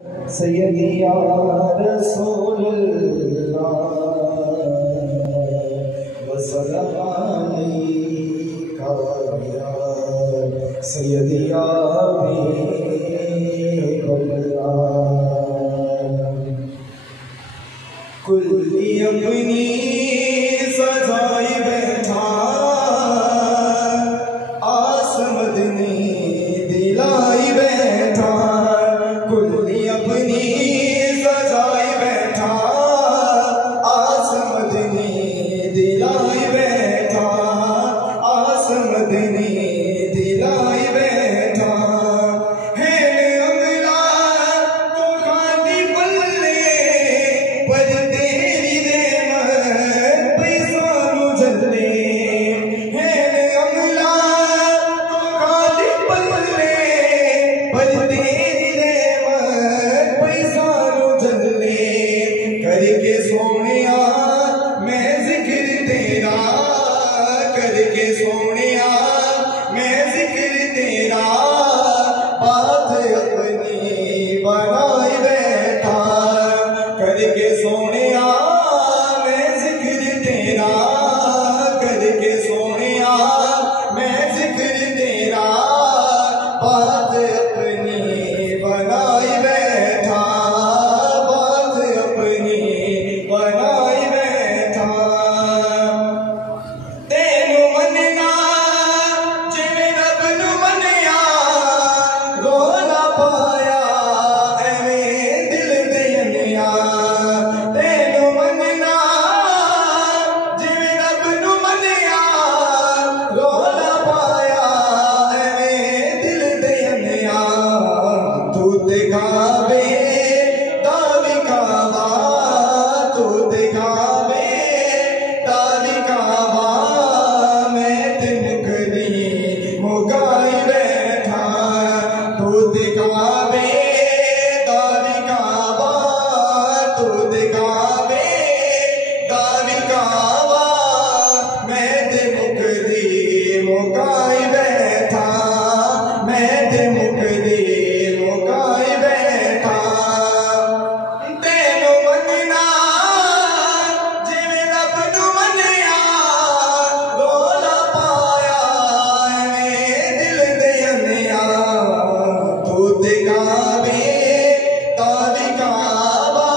سیدی یا رسول اللہ وسلم علیکہ یا سیدی یا حبیب اللہ کلی اپنی سجائی بیٹھا آس مدنی دلائی بیٹھا کلی اپنی سجائی بیٹھا آس مدنی دلائی بیٹھا آس مدنی دلائی بیٹھا ہے انگلا تو خالی پلے پر تیری نعمت پیسانو جلے ہے انگلا تو خالی پلے پر تیری نعمت پیسانو جلے کر کے سونیا میں ذکر تیرا کر کے سونیا میں ذکر تیرا بات اپنی بنائی بیٹھا کر کے سونیا میں ذکر تیرا کر کے سونیا میں ذکر تیرا بات اپنی بنائی بیٹھا بات اپنی بنائی بیٹھا تینو مننا جویں رب نو منیا رولا پایا ایویں دل دینیا تینو مننا جویں رب نو منیا رولا پایا ایویں دل دینیا تو تے کعبے دا وی کعبہ تو تے کعبے دا وی کعبہ میں تے مکری مکائی بیٹھا تو تے کعبے دا وی کعبہ تو تے کعبے دا وی کعبہ میں تے مکری مکائی بیٹھا میں تے مکری مکائی بیٹھا تینو مننا جویں رب نو منیا رولا پایا ایویں دل دینیا تو تے کعبے دا وی کعبہ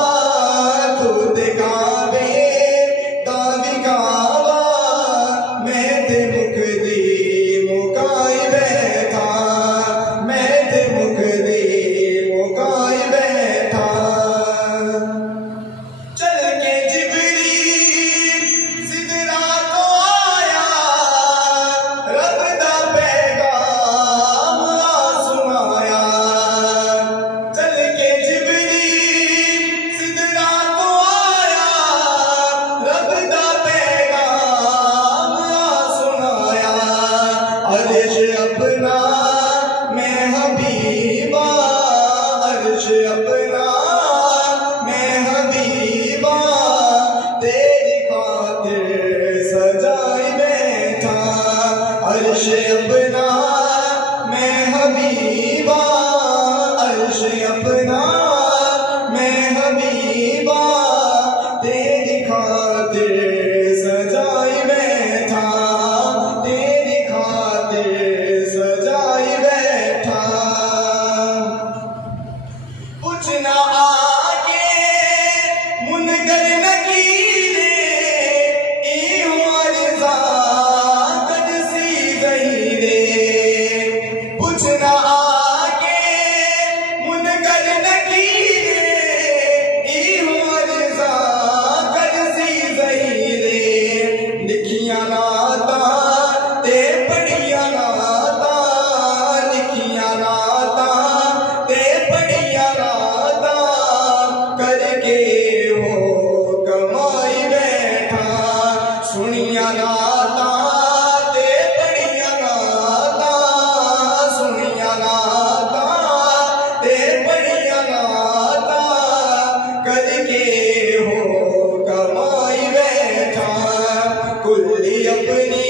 تو تے کعبے دا وی کعبہ میں تے مکری مکائی بیٹھا میں تے مکری مکائی بیٹھا چل کے جبریل سدرا تو آیا رب دا پیغام سنایا چل کے جبریل سدرا تو آیا رب دا پیغام سنایا عرش اپنا میں حبیبا عرش اپنا میں حبیبا تیری خاطر سجائی بیٹھا عرش اپنا میں حبیبا عرش اپنا میں حبیبا تیری خاطر سجائی بیٹھا تیری خاطر سجائی بیٹھا پوچھنا آگے منکر نکیرے ایہو عرضا قد سی ظہیرے پوچھنا آگے منکر نکیرے ایہو عرضا قد سی ظہیرے لکھیاں نعتاں تے پڑھیاں نعتاں لکھیاں نعتاں تے پڑھیاں نعتاں کر کے ہو کمائی بیٹھا سنیاں نعتاں تے پڑھیاں نعتاں سنیاں نعتاں تے پڑھیاں نعتاں کر کے ہو کمائی بیٹھا کلی اپنی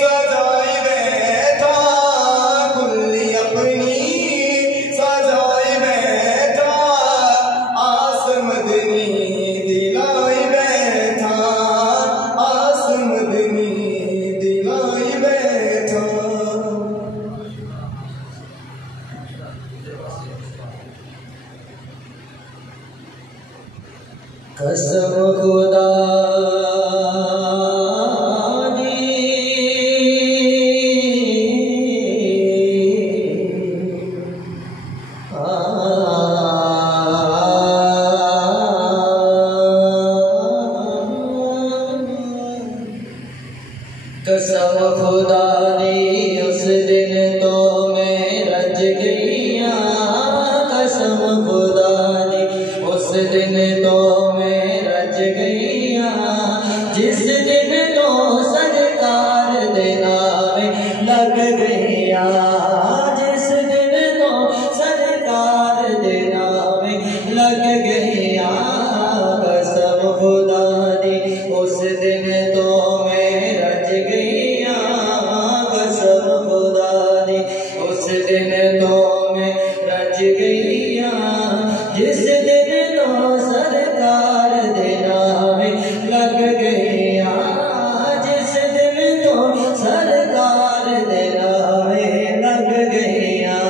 سجائی بیٹھا کلی اپنی سجائی بیٹھا قسم خدا قسم خدا دی اس دن تو میں رج گئیاں قسم خدا دی اس دن تو میں رج گئیاں جس دن تو سرکار دے نامے لگ گئیاں جس دن تو سرکار دے نامے لگ گئیاں قسم خدا دی اس دن تو میں رج گئیاں قسم خدا دی اس دن تو میں رج گئیاں جس دن تو سرکار دے نامے لگ گئیاں جس دن تو سرکار دے نامے لگ گئیاں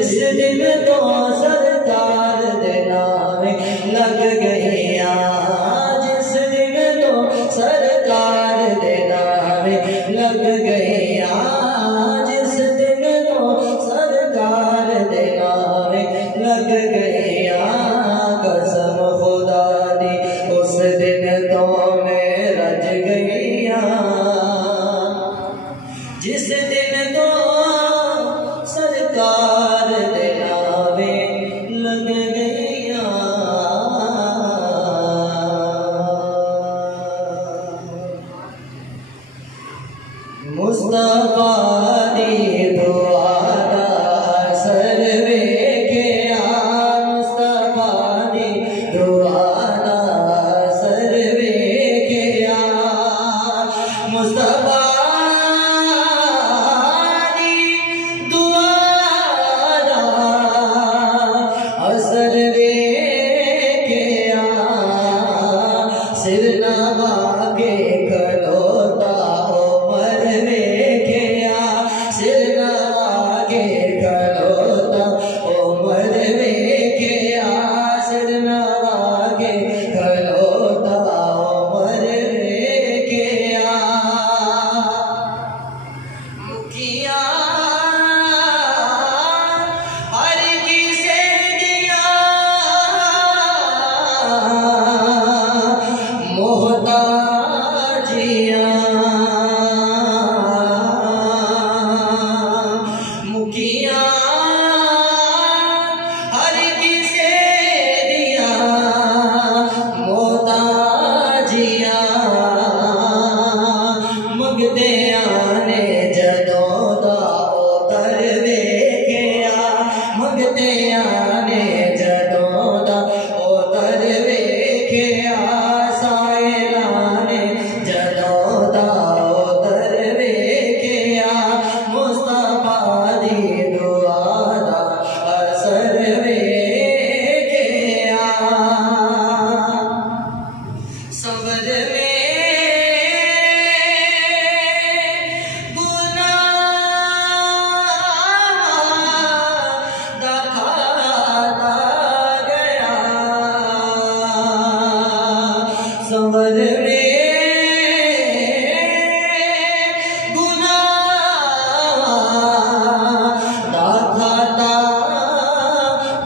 جس دن تو سرکار دے نامے لگ گئیاں جس دن تو سرکار دے نامے لگ گئیاں جس دن تو سرکار دے نامے لگ گئیاں قسم خدا دی اس دن تو میں رج گئیاں جس دن تو سرکار دے نامے لگ گئیاں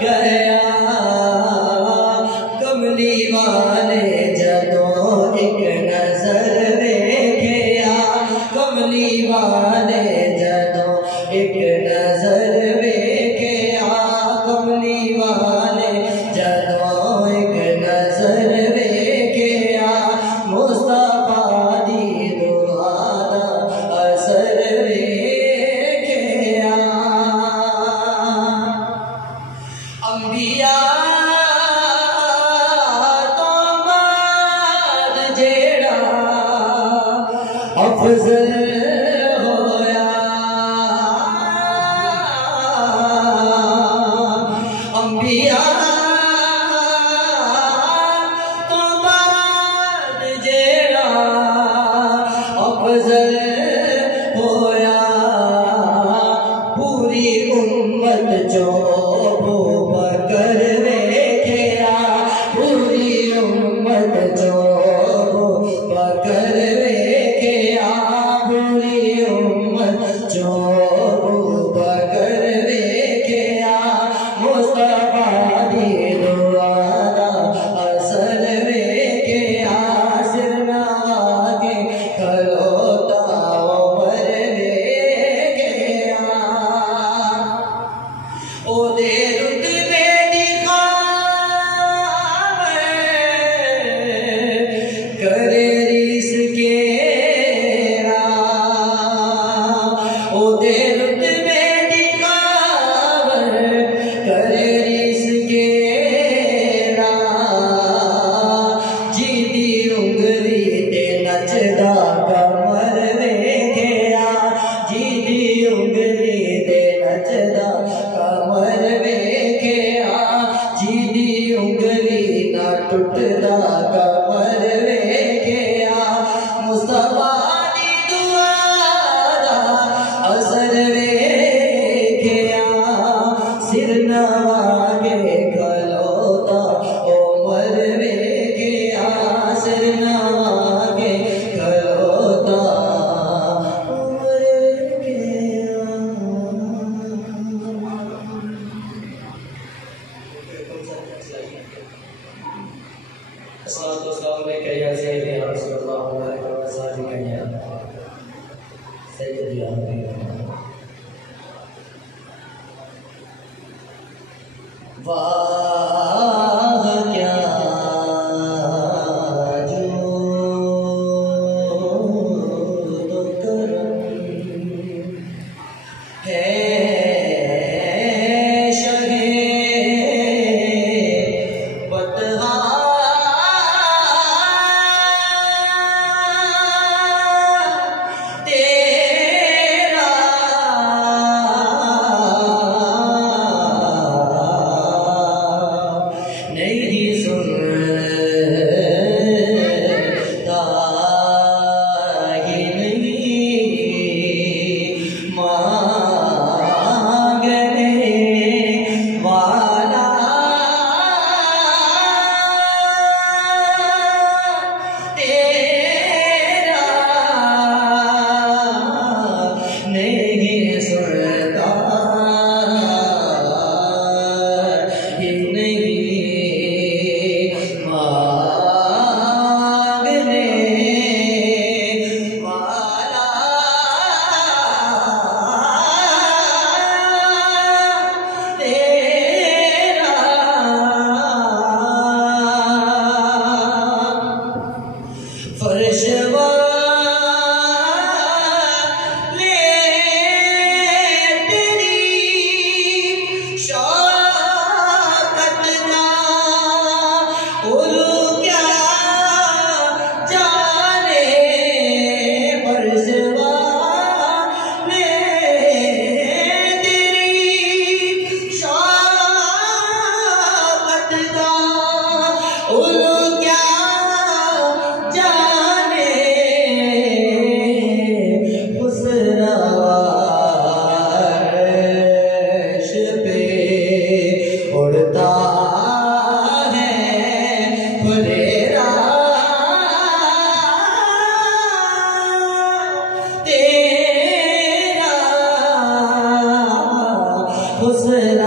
گیا کملی والے جدوں ایک نظر دیکھیا کملی والے جدوں ایک نظر دیکھیا کملی والے جدوں ایک نظر دیکھیا مصطفیٰ دی دعا دا اثر دیکھیا انبیاء تو بعد جیڑا افضل ہویا انبیاء تو بعد جیڑا افضل ہویا پوری امت جو بکر ویکھیا پوری امت جو بکر ویکھیا پوری امت جو بکر ویکھیا مصطفیٰ دی دعا دا اثر ویکھیا سر نوا کے کھلوتا عمر ویکھیا او دے رتبے دی خاور کرے ریس کیڑا او دے رتبے دی خاور کرے ریس کیڑا جی دی انگلی تے نچدا کمر ویکھیا جی دی انگلی تے نچدا کمر ویکھیا جی دی انگلی نہ ٹوٹدا کمر ویکھیا مصطفیٰ دی دعا دا اثر ویکھیا سر نوا کے کھلوتا عمر ویکھیا سر نوا کے کھلوتا عمر ویکھیا السلام علیکم یا سیدی یا رسول اللہ علیہ وسلم یا سیدی یا واہ کیا جود و کرم ہے شہ بطحا تیرا نہیں سنتا ہی نہیں مانگنے والا تیرا نہیں سنتا ہی نہیں مانگنے والا تیرا فرش والے تیری شوکت کا اولو کیا جانے فرش والے تیری شوکت کا اولو کیا جانے حسن عرش پہ اڑتا ہے پھریرا تیرا حسن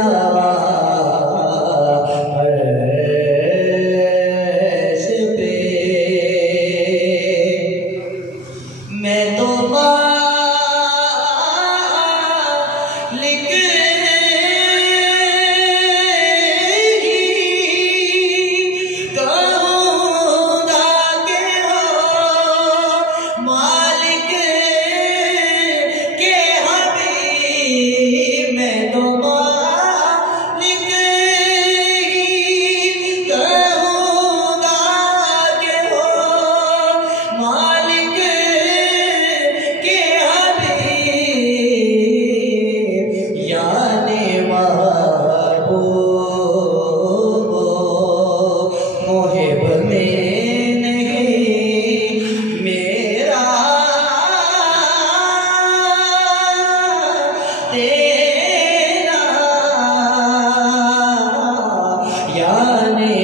یعنی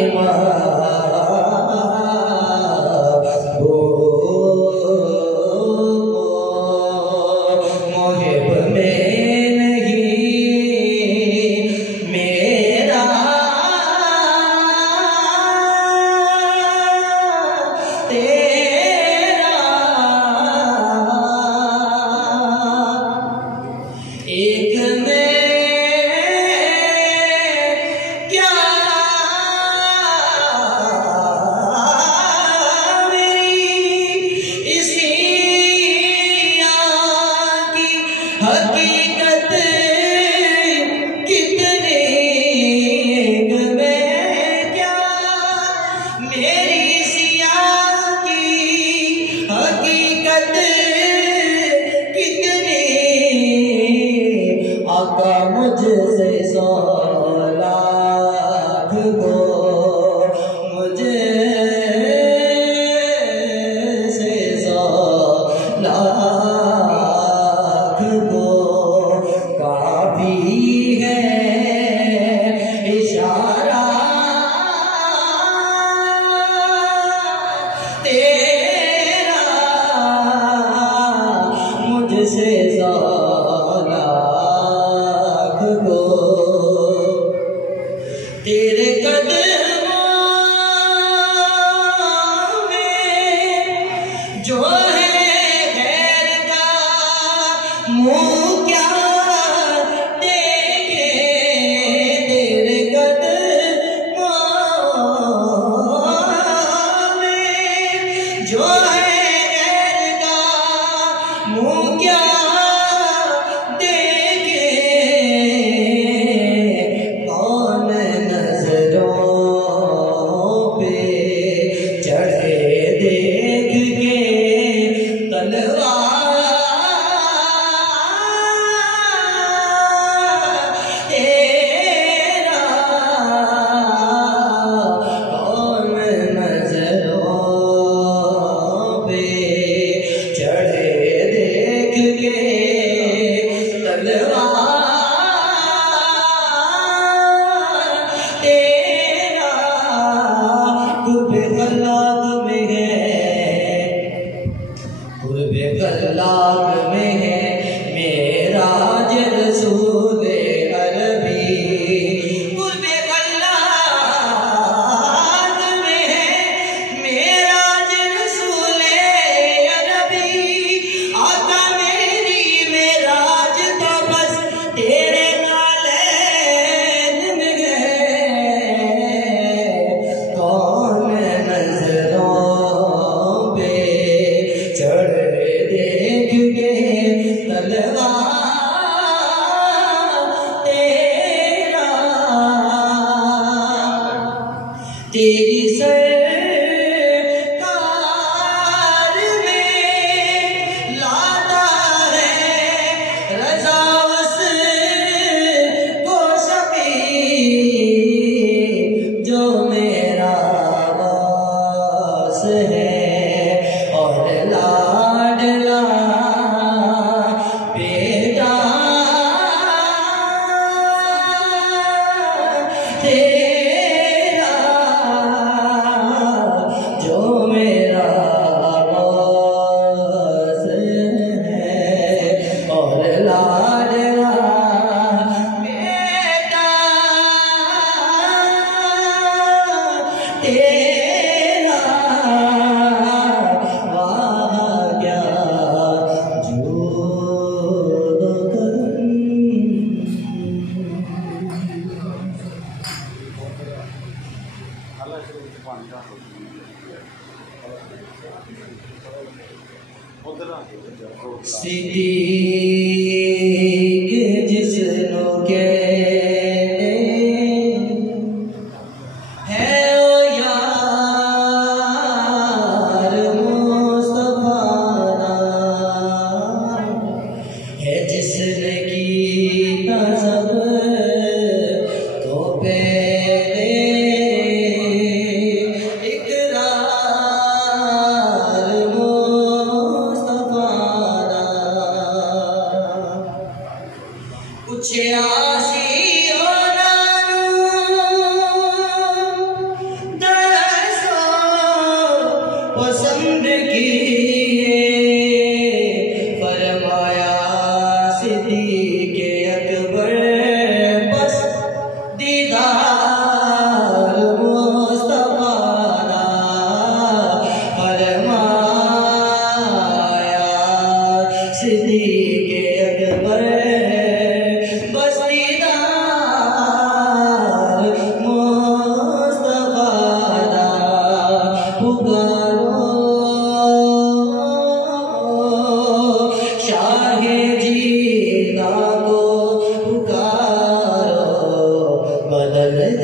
صدیق جس نو کے ہے او یار مصطفیٰ ہے جس نے کیتا سب تو پہلے اقرار مصطفیٰ کچھ آسی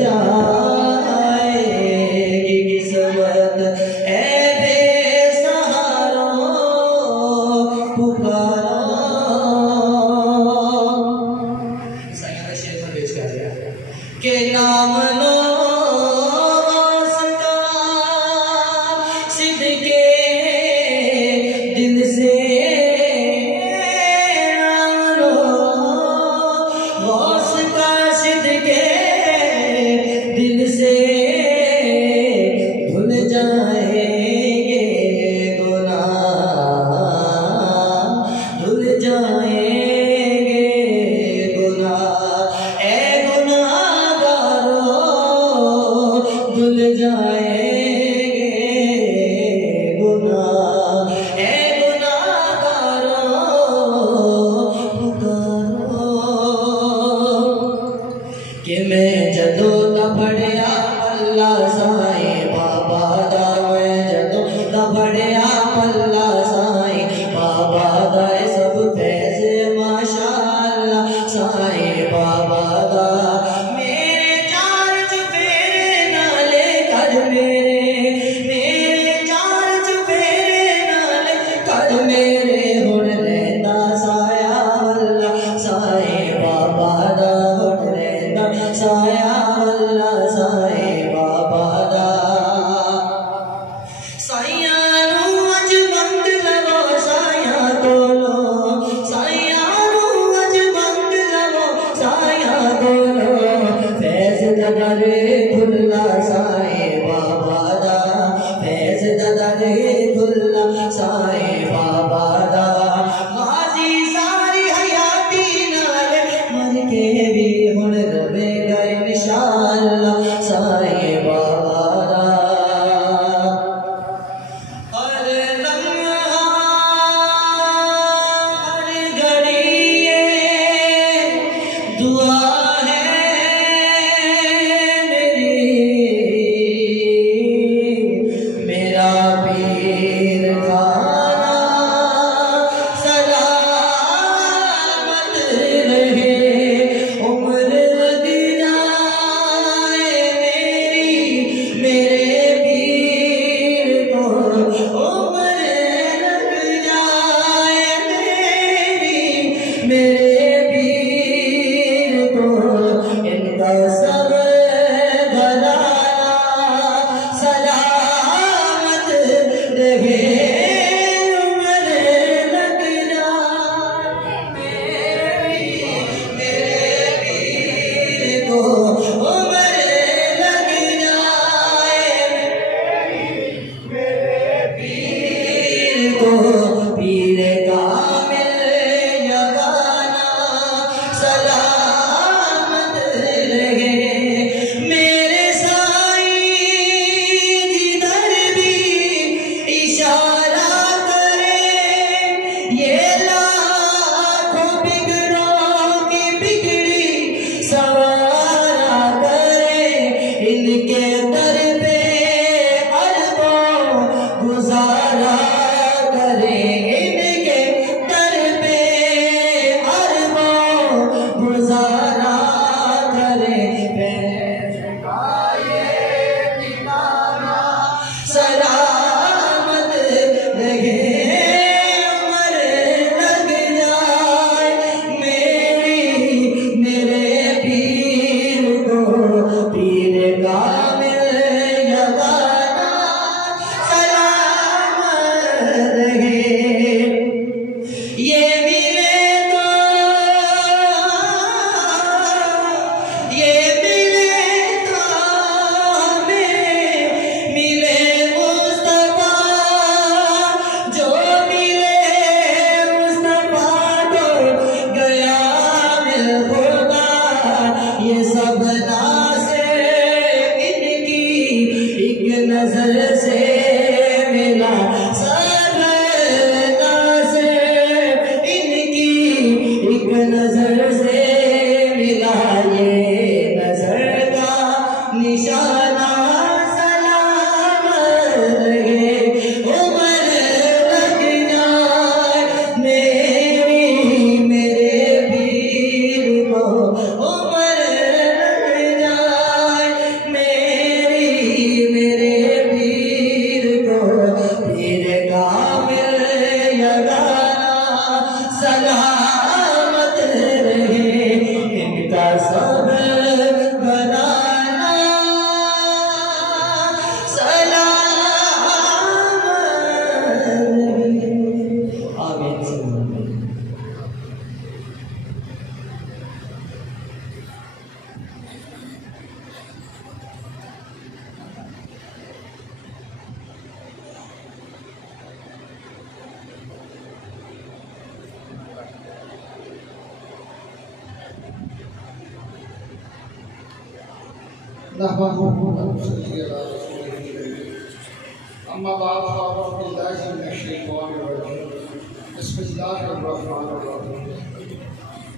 جائے گی قسمت اے بے سہاروں پکارو. سائیں کا شیخ میں پیش کر دیا کہ نام لو غوث کا صدقے دل سے، نام لو غوث کا صدقے دل سے، دھل جائیں گے گناہ، دھل جائیں گے گناہ. اے گناہگاروں دھل جائیں گے گناہ. اے گناہگاروں پکارو. کہ میں جدو دا بڑھیا اللہ سائیں بابا دا، میں جدو دا بڑھیا اللہ سائیں بابا دا، سب فیض ماشاءاللہ سائیں بابا دا. میرے چار چفیرے نالے کر میرے چار چفیرے نالے کر میرے ہن رہندا سایہ اللہ سائیں بابا دا، ہن رہندا سایہ اللہ سائیں بابا دا. سائیاں نوں اج منگ لو سائیاں کولو، سائیاں نوں اج منگ لو سائیاں کولو، فیض دا در کھلا سائیں بابا دا، فیض دا در کھلا سائیں بابا دا. غازی ساری حیاتی نال مر کے بھی ہن روے گا انشاءاللہ سائیں بابا دا. ہر لمحہ ہر گھڑی یہ دعا ہے میری، میرا پیر خانہ سلامت رہے، عمر لگ جائے میری، میرے پیر کو عمر لگ جائے میری، میرے پیر کو. ان کا سب گھرانہ سلامت رہے، عمر لگ جائے میری، میرے پیر کو عمر لگ جائے پیر کو. پیر کامل یگانہ سلامت رہے، میرے سائیں جدھر بھی اشارہ کرے، یہ لاکھوں بگڑوں کی بگڑی سوارا کرے. ان کے در پہ اربوں گزارا کرے، ان کے در پہ اربوں گزارا کرے. فیض کا یہ ٹھکانہ سلامت رہے، عمر لگ جائے میری، میرے پیر کو. پیر کامل یگانہ سلامت رہے. یہ ملے تو ہمیں ملے مصطفیٰ، جو ملے مصطفیٰ کو گیا مل خدا. یہ سب ناصر ان کی ایک نظر سے ملا، سب ناصر ان کی ایک نظر سے ملا. یہ نظر کا نشانہ سلامت رہے، عمر لگ جائے میری، میرے پیر کو عمر لگ جائے أما بعد فأعوذ بالله من الشيطان الرجيم بسم الله الرحمن الرحيم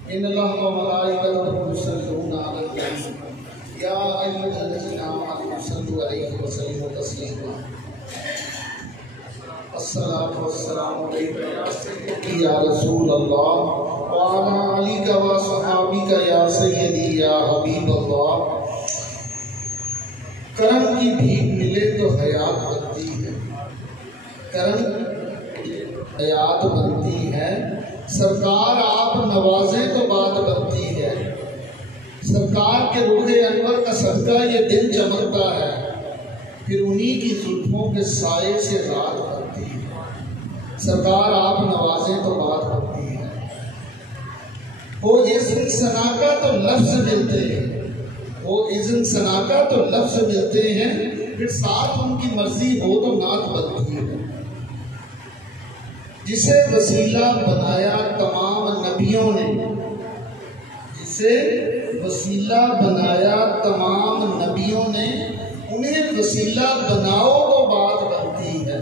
إن الله وملائكته يصلون على النبي يا أيها الذين آمنوا صلوا عليه وسلموا تسليما الصلاة والسلام عليك يا رسول الله وعلى آلك وصحابك يا سيدي يا حبيب الله. کرم کی بھیک ملے تو حیات بنتی ہے، کرم حیات بنتی ہے، سرکار آپ نوازیں تو بات بنتی ہے، سرکار کے روح انور کا صدقہ یہ دل چمکتا ہے، پھر انہی کی زلفوں کے سائے سے رات بنتی ہے، سرکار آپ نوازیں تو بات بنتی ہے. وہ اذن ثنا کا تو لفظ ملتے ہیں، وہ اذن ثنا کا تو لفظ ملتے ہیں، پھر ساتھ ان کی مرضی ہو تو نعت بنتی ہے. جسے وسیلہ بنایا تمام نبیوں نے، جسے وسیلہ بنایا تمام نبیوں نے، انہیں وسیلہ بناؤ تو بات بنتی ہے،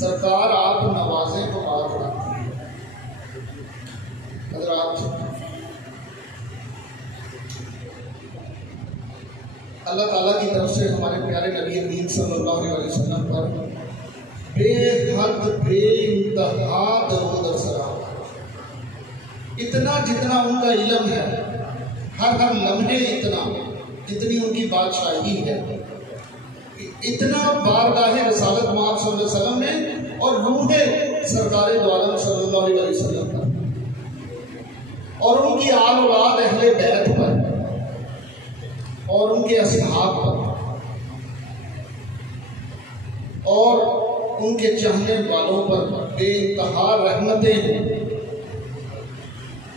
سرکار آپ نوازیں تو بات بنتی ہے. حضرات، اللہ تعالیٰ کی طرف سے ہمارے پیارے نبی امین صلی اللہ علیہ وسلم پر بے حد بے انتہا درود و سلام. اتنا جتنا ان کا علم ہے، ہر لمحے اتنا جتنی ان کی بادشاہی ہے، اتنا بارگاہ رسالت مآب صلی اللہ علیہ وسلم میں اور روح سرکار دو عالم صلی اللہ علیہ وسلم پر اور ان کی آل اولاد اہل بیت پر اور ان کے اصحاب پر اور ان کے چاہنے والوں پر بے انتہا رحمتیں ہیں،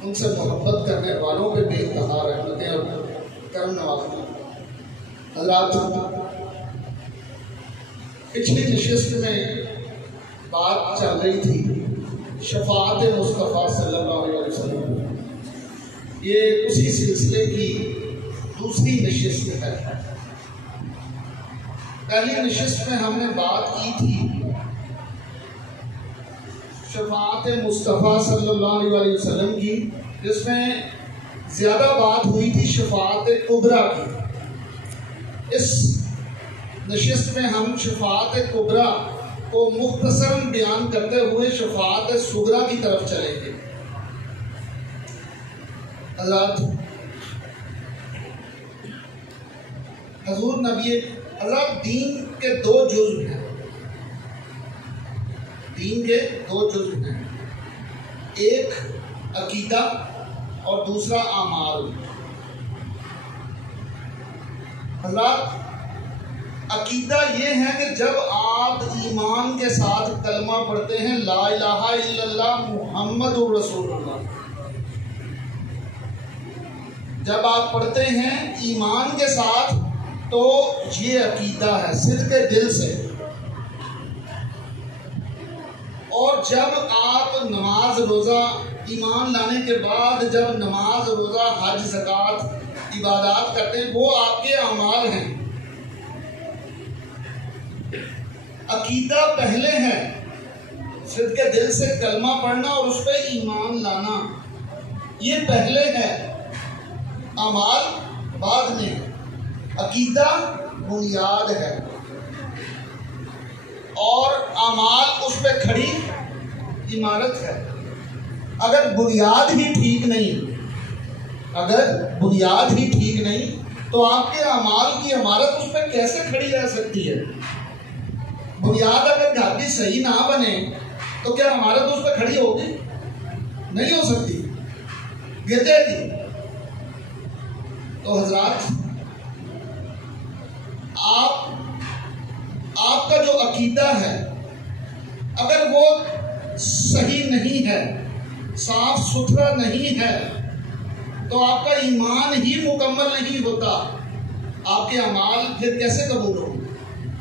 ان سے محبت کرنے والوں پہ بے انتہا رحمتیں اور کرم نوازیں. حضرات، پچھلی نشست میں بات چل رہی تھی شفاعت مصطفیٰ صلی اللہ علیہ وسلم. یہ اسی سلسلے کی دوسری نشست ہے. پہلی نشست میں ہم نے بات کی تھی شفاعت مصطفیٰ صلی اللہ علیہ وسلم کی، جس میں زیادہ بات ہوئی تھی شفاعت کبریٰ کی. اس نشست میں ہم شفاعت کبریٰ کو مختصراً بیان کرتے ہوئے شفاعت صغریٰ کی طرف چلیں گے. حضرات، حضور نبی حضرات، دین کے دو جزو ہیں، دین کے دو جزو ہیں، ایک عقیدہ اور دوسرا اعمال. حضرات، عقیدہ یہ ہے کہ جب آپ ایمان کے ساتھ کلمہ پڑھتے ہیں لا الہ الا اللہ محمد رسول اللہ، جب آپ پڑھتے ہیں ایمان کے ساتھ تو یہ عقیدہ ہے صدق دل سے. اور جب آپ نماز روزہ ایمان لانے کے بعد جب نماز روزہ حج زکوٰۃ عبادات کرتے ہیں وہ آپ کے اعمال ہیں. عقیدہ پہلے ہے، صدق دل سے کلمہ پڑھنا اور اس پہ ایمان لانا یہ پہلے ہے، اعمال بعد میں. عقیدہ بنیاد ہے اور اعمال اس پہ کھڑی عمارت ہے. اگر بنیاد ہی ٹھیک نہیں، اگر بنیاد ہی ٹھیک نہیں تو آپ کے اعمال کی عمارت اس پہ کیسے کھڑی رہ سکتی ہے؟ بنیاد اگر گھر کی صحیح نہ بنے تو کیا عمارت اس پہ کھڑی ہوگی؟ نہیں ہو سکتی، گر جائے گی. تو حضرات، آپ کا جو عقیدہ ہے اگر وہ صحیح نہیں ہے، صاف ستھرا نہیں ہے تو آپ کا ایمان ہی مکمل نہیں ہوتا. آپ کے اعمال پھر کیسے قبول ہوں گے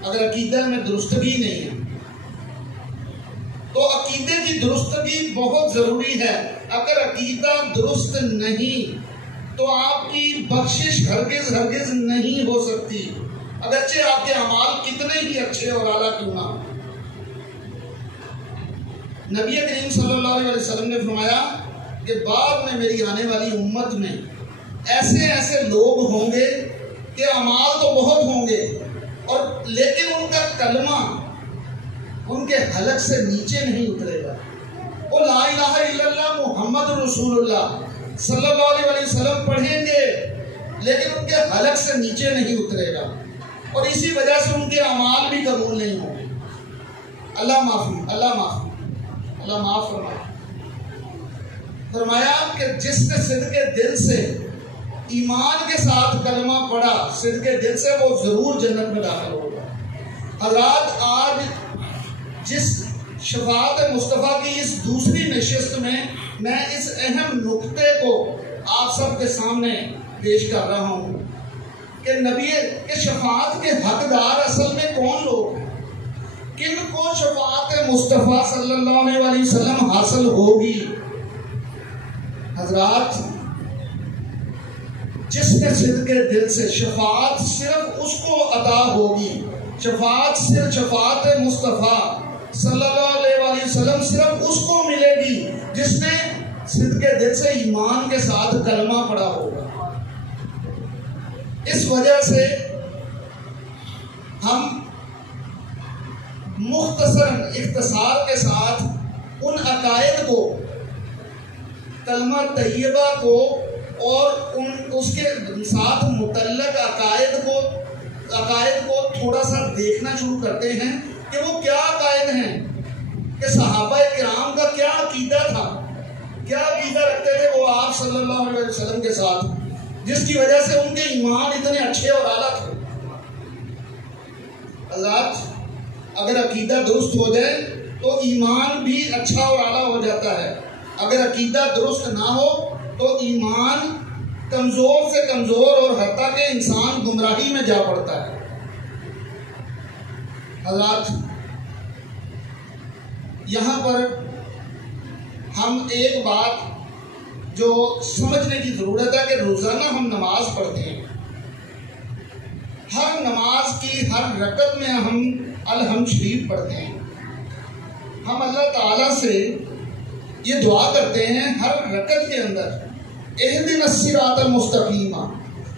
اگر عقیدہ میں درستگی نہیں ہے؟ تو عقیدے کی درستگی بہت ضروری ہے. اگر عقیدہ درست نہیں تو آپ کی بخشش ہرگز ہرگز نہیں ہو سکتی، اگرچہ آپ کے اعمال کتنے ہی اچھے اور اعلیٰ کیوں نہ۔ نبی کریم صلی اللہ علیہ وسلم نے فرمایا کہ بعد میں میری آنے والی امت میں ایسے ایسے لوگ ہوں گے کہ اعمال تو بہت ہوں گے اور لیکن ان کا کلمہ ان کے حلق سے نیچے نہیں اترے گا۔ وہ لا الہ الا اللہ محمد رسول اللہ صلی اللہ علیہ وسلم پڑھیں گے لیکن ان کے حلق سے نیچے نہیں اترے گا، اور اسی وجہ سے ان کے اعمال بھی قبول نہیں ہوں گے۔ اللہ معاف فرمایا کہ جس نے صدق دل سے ایمان کے ساتھ کلمہ پڑھا، صدق دل سے، وہ ضرور جنت میں داخل ہوگا۔ حضرات، آج جس شفاعت مصطفیٰ کی اس دوسری نشست میں اس اہم نقطے کو آپ سب کے سامنے پیش کر رہا ہوں کہ نبی کے شفاعت کے حقدار اصل میں کون لوگ ہیں، کن کو شفاعت مصطفیٰ صلی اللہ علیہ وسلم حاصل ہوگی۔ حضرات، جس نے صدق دل سے، شفاعت صرف اس کو عطا ہوگی، شفاعت صرف شفاعت مصطفیٰ صلی اللہ علیہ وسلم صرف اس کو ملے گی جس نے صدق دل سے ایمان کے ساتھ کلمہ پڑھا ہوگا۔ اس وجہ سے ہم مختصر اختصار کے ساتھ ان عقائد کو، کلمہ طیبہ کو اور اس کے ساتھ متعلق عقائد کو تھوڑا سا دیکھنا شروع کرتے ہیں کہ وہ کیا عقائد ہیں، کہ صحابہ کرام کا کیا عقیدہ تھا، کیا عقیدہ رکھتے تھے وہ آپ صلی اللہ علیہ وسلم کے ساتھ، جس کی وجہ سے ان کے ایمان اتنے اچھے اور اعلیٰ تھے۔ حضرات، اگر عقیدہ درست ہو جائے تو ایمان بھی اچھا اور اعلیٰ ہو جاتا ہے، اگر عقیدہ درست نہ ہو تو ایمان کمزور سے کمزور اور حتیٰ کہ انسان گمراہی میں جا پڑتا ہے۔ حضرات، یہاں پر ہم ایک بات جو سمجھنے کی ضرورت ہے کہ روزانہ ہم نماز پڑھتے ہیں، ہر نماز کی ہر رکعت میں ہم الحمد شریف پڑھتے ہیں، ہم اللہ تعالیٰ سے یہ دعا کرتے ہیں ہر رکعت کے اندر، اہدنا الصراط المستقیم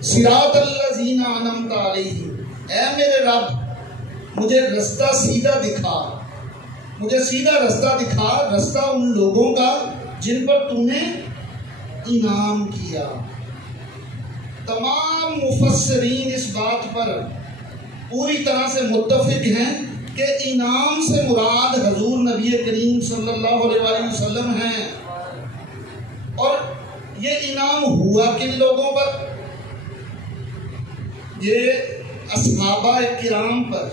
صراط الذین انعمت علیہم، اے میرے رب مجھے رستہ سیدھا دکھا، مجھے سیدھا رستہ دکھا، رستہ ان لوگوں کا جن پر تو نے انعام کیا۔ تمام مفسرین اس بات پر پوری طرح سے متفق ہیں کہ انعام سے مراد حضور نبی کریم صلی اللہ علیہ وسلم ہیں، اور یہ انعام ہوا کن لوگوں پر؟ یہ اصحابہ کرام پر۔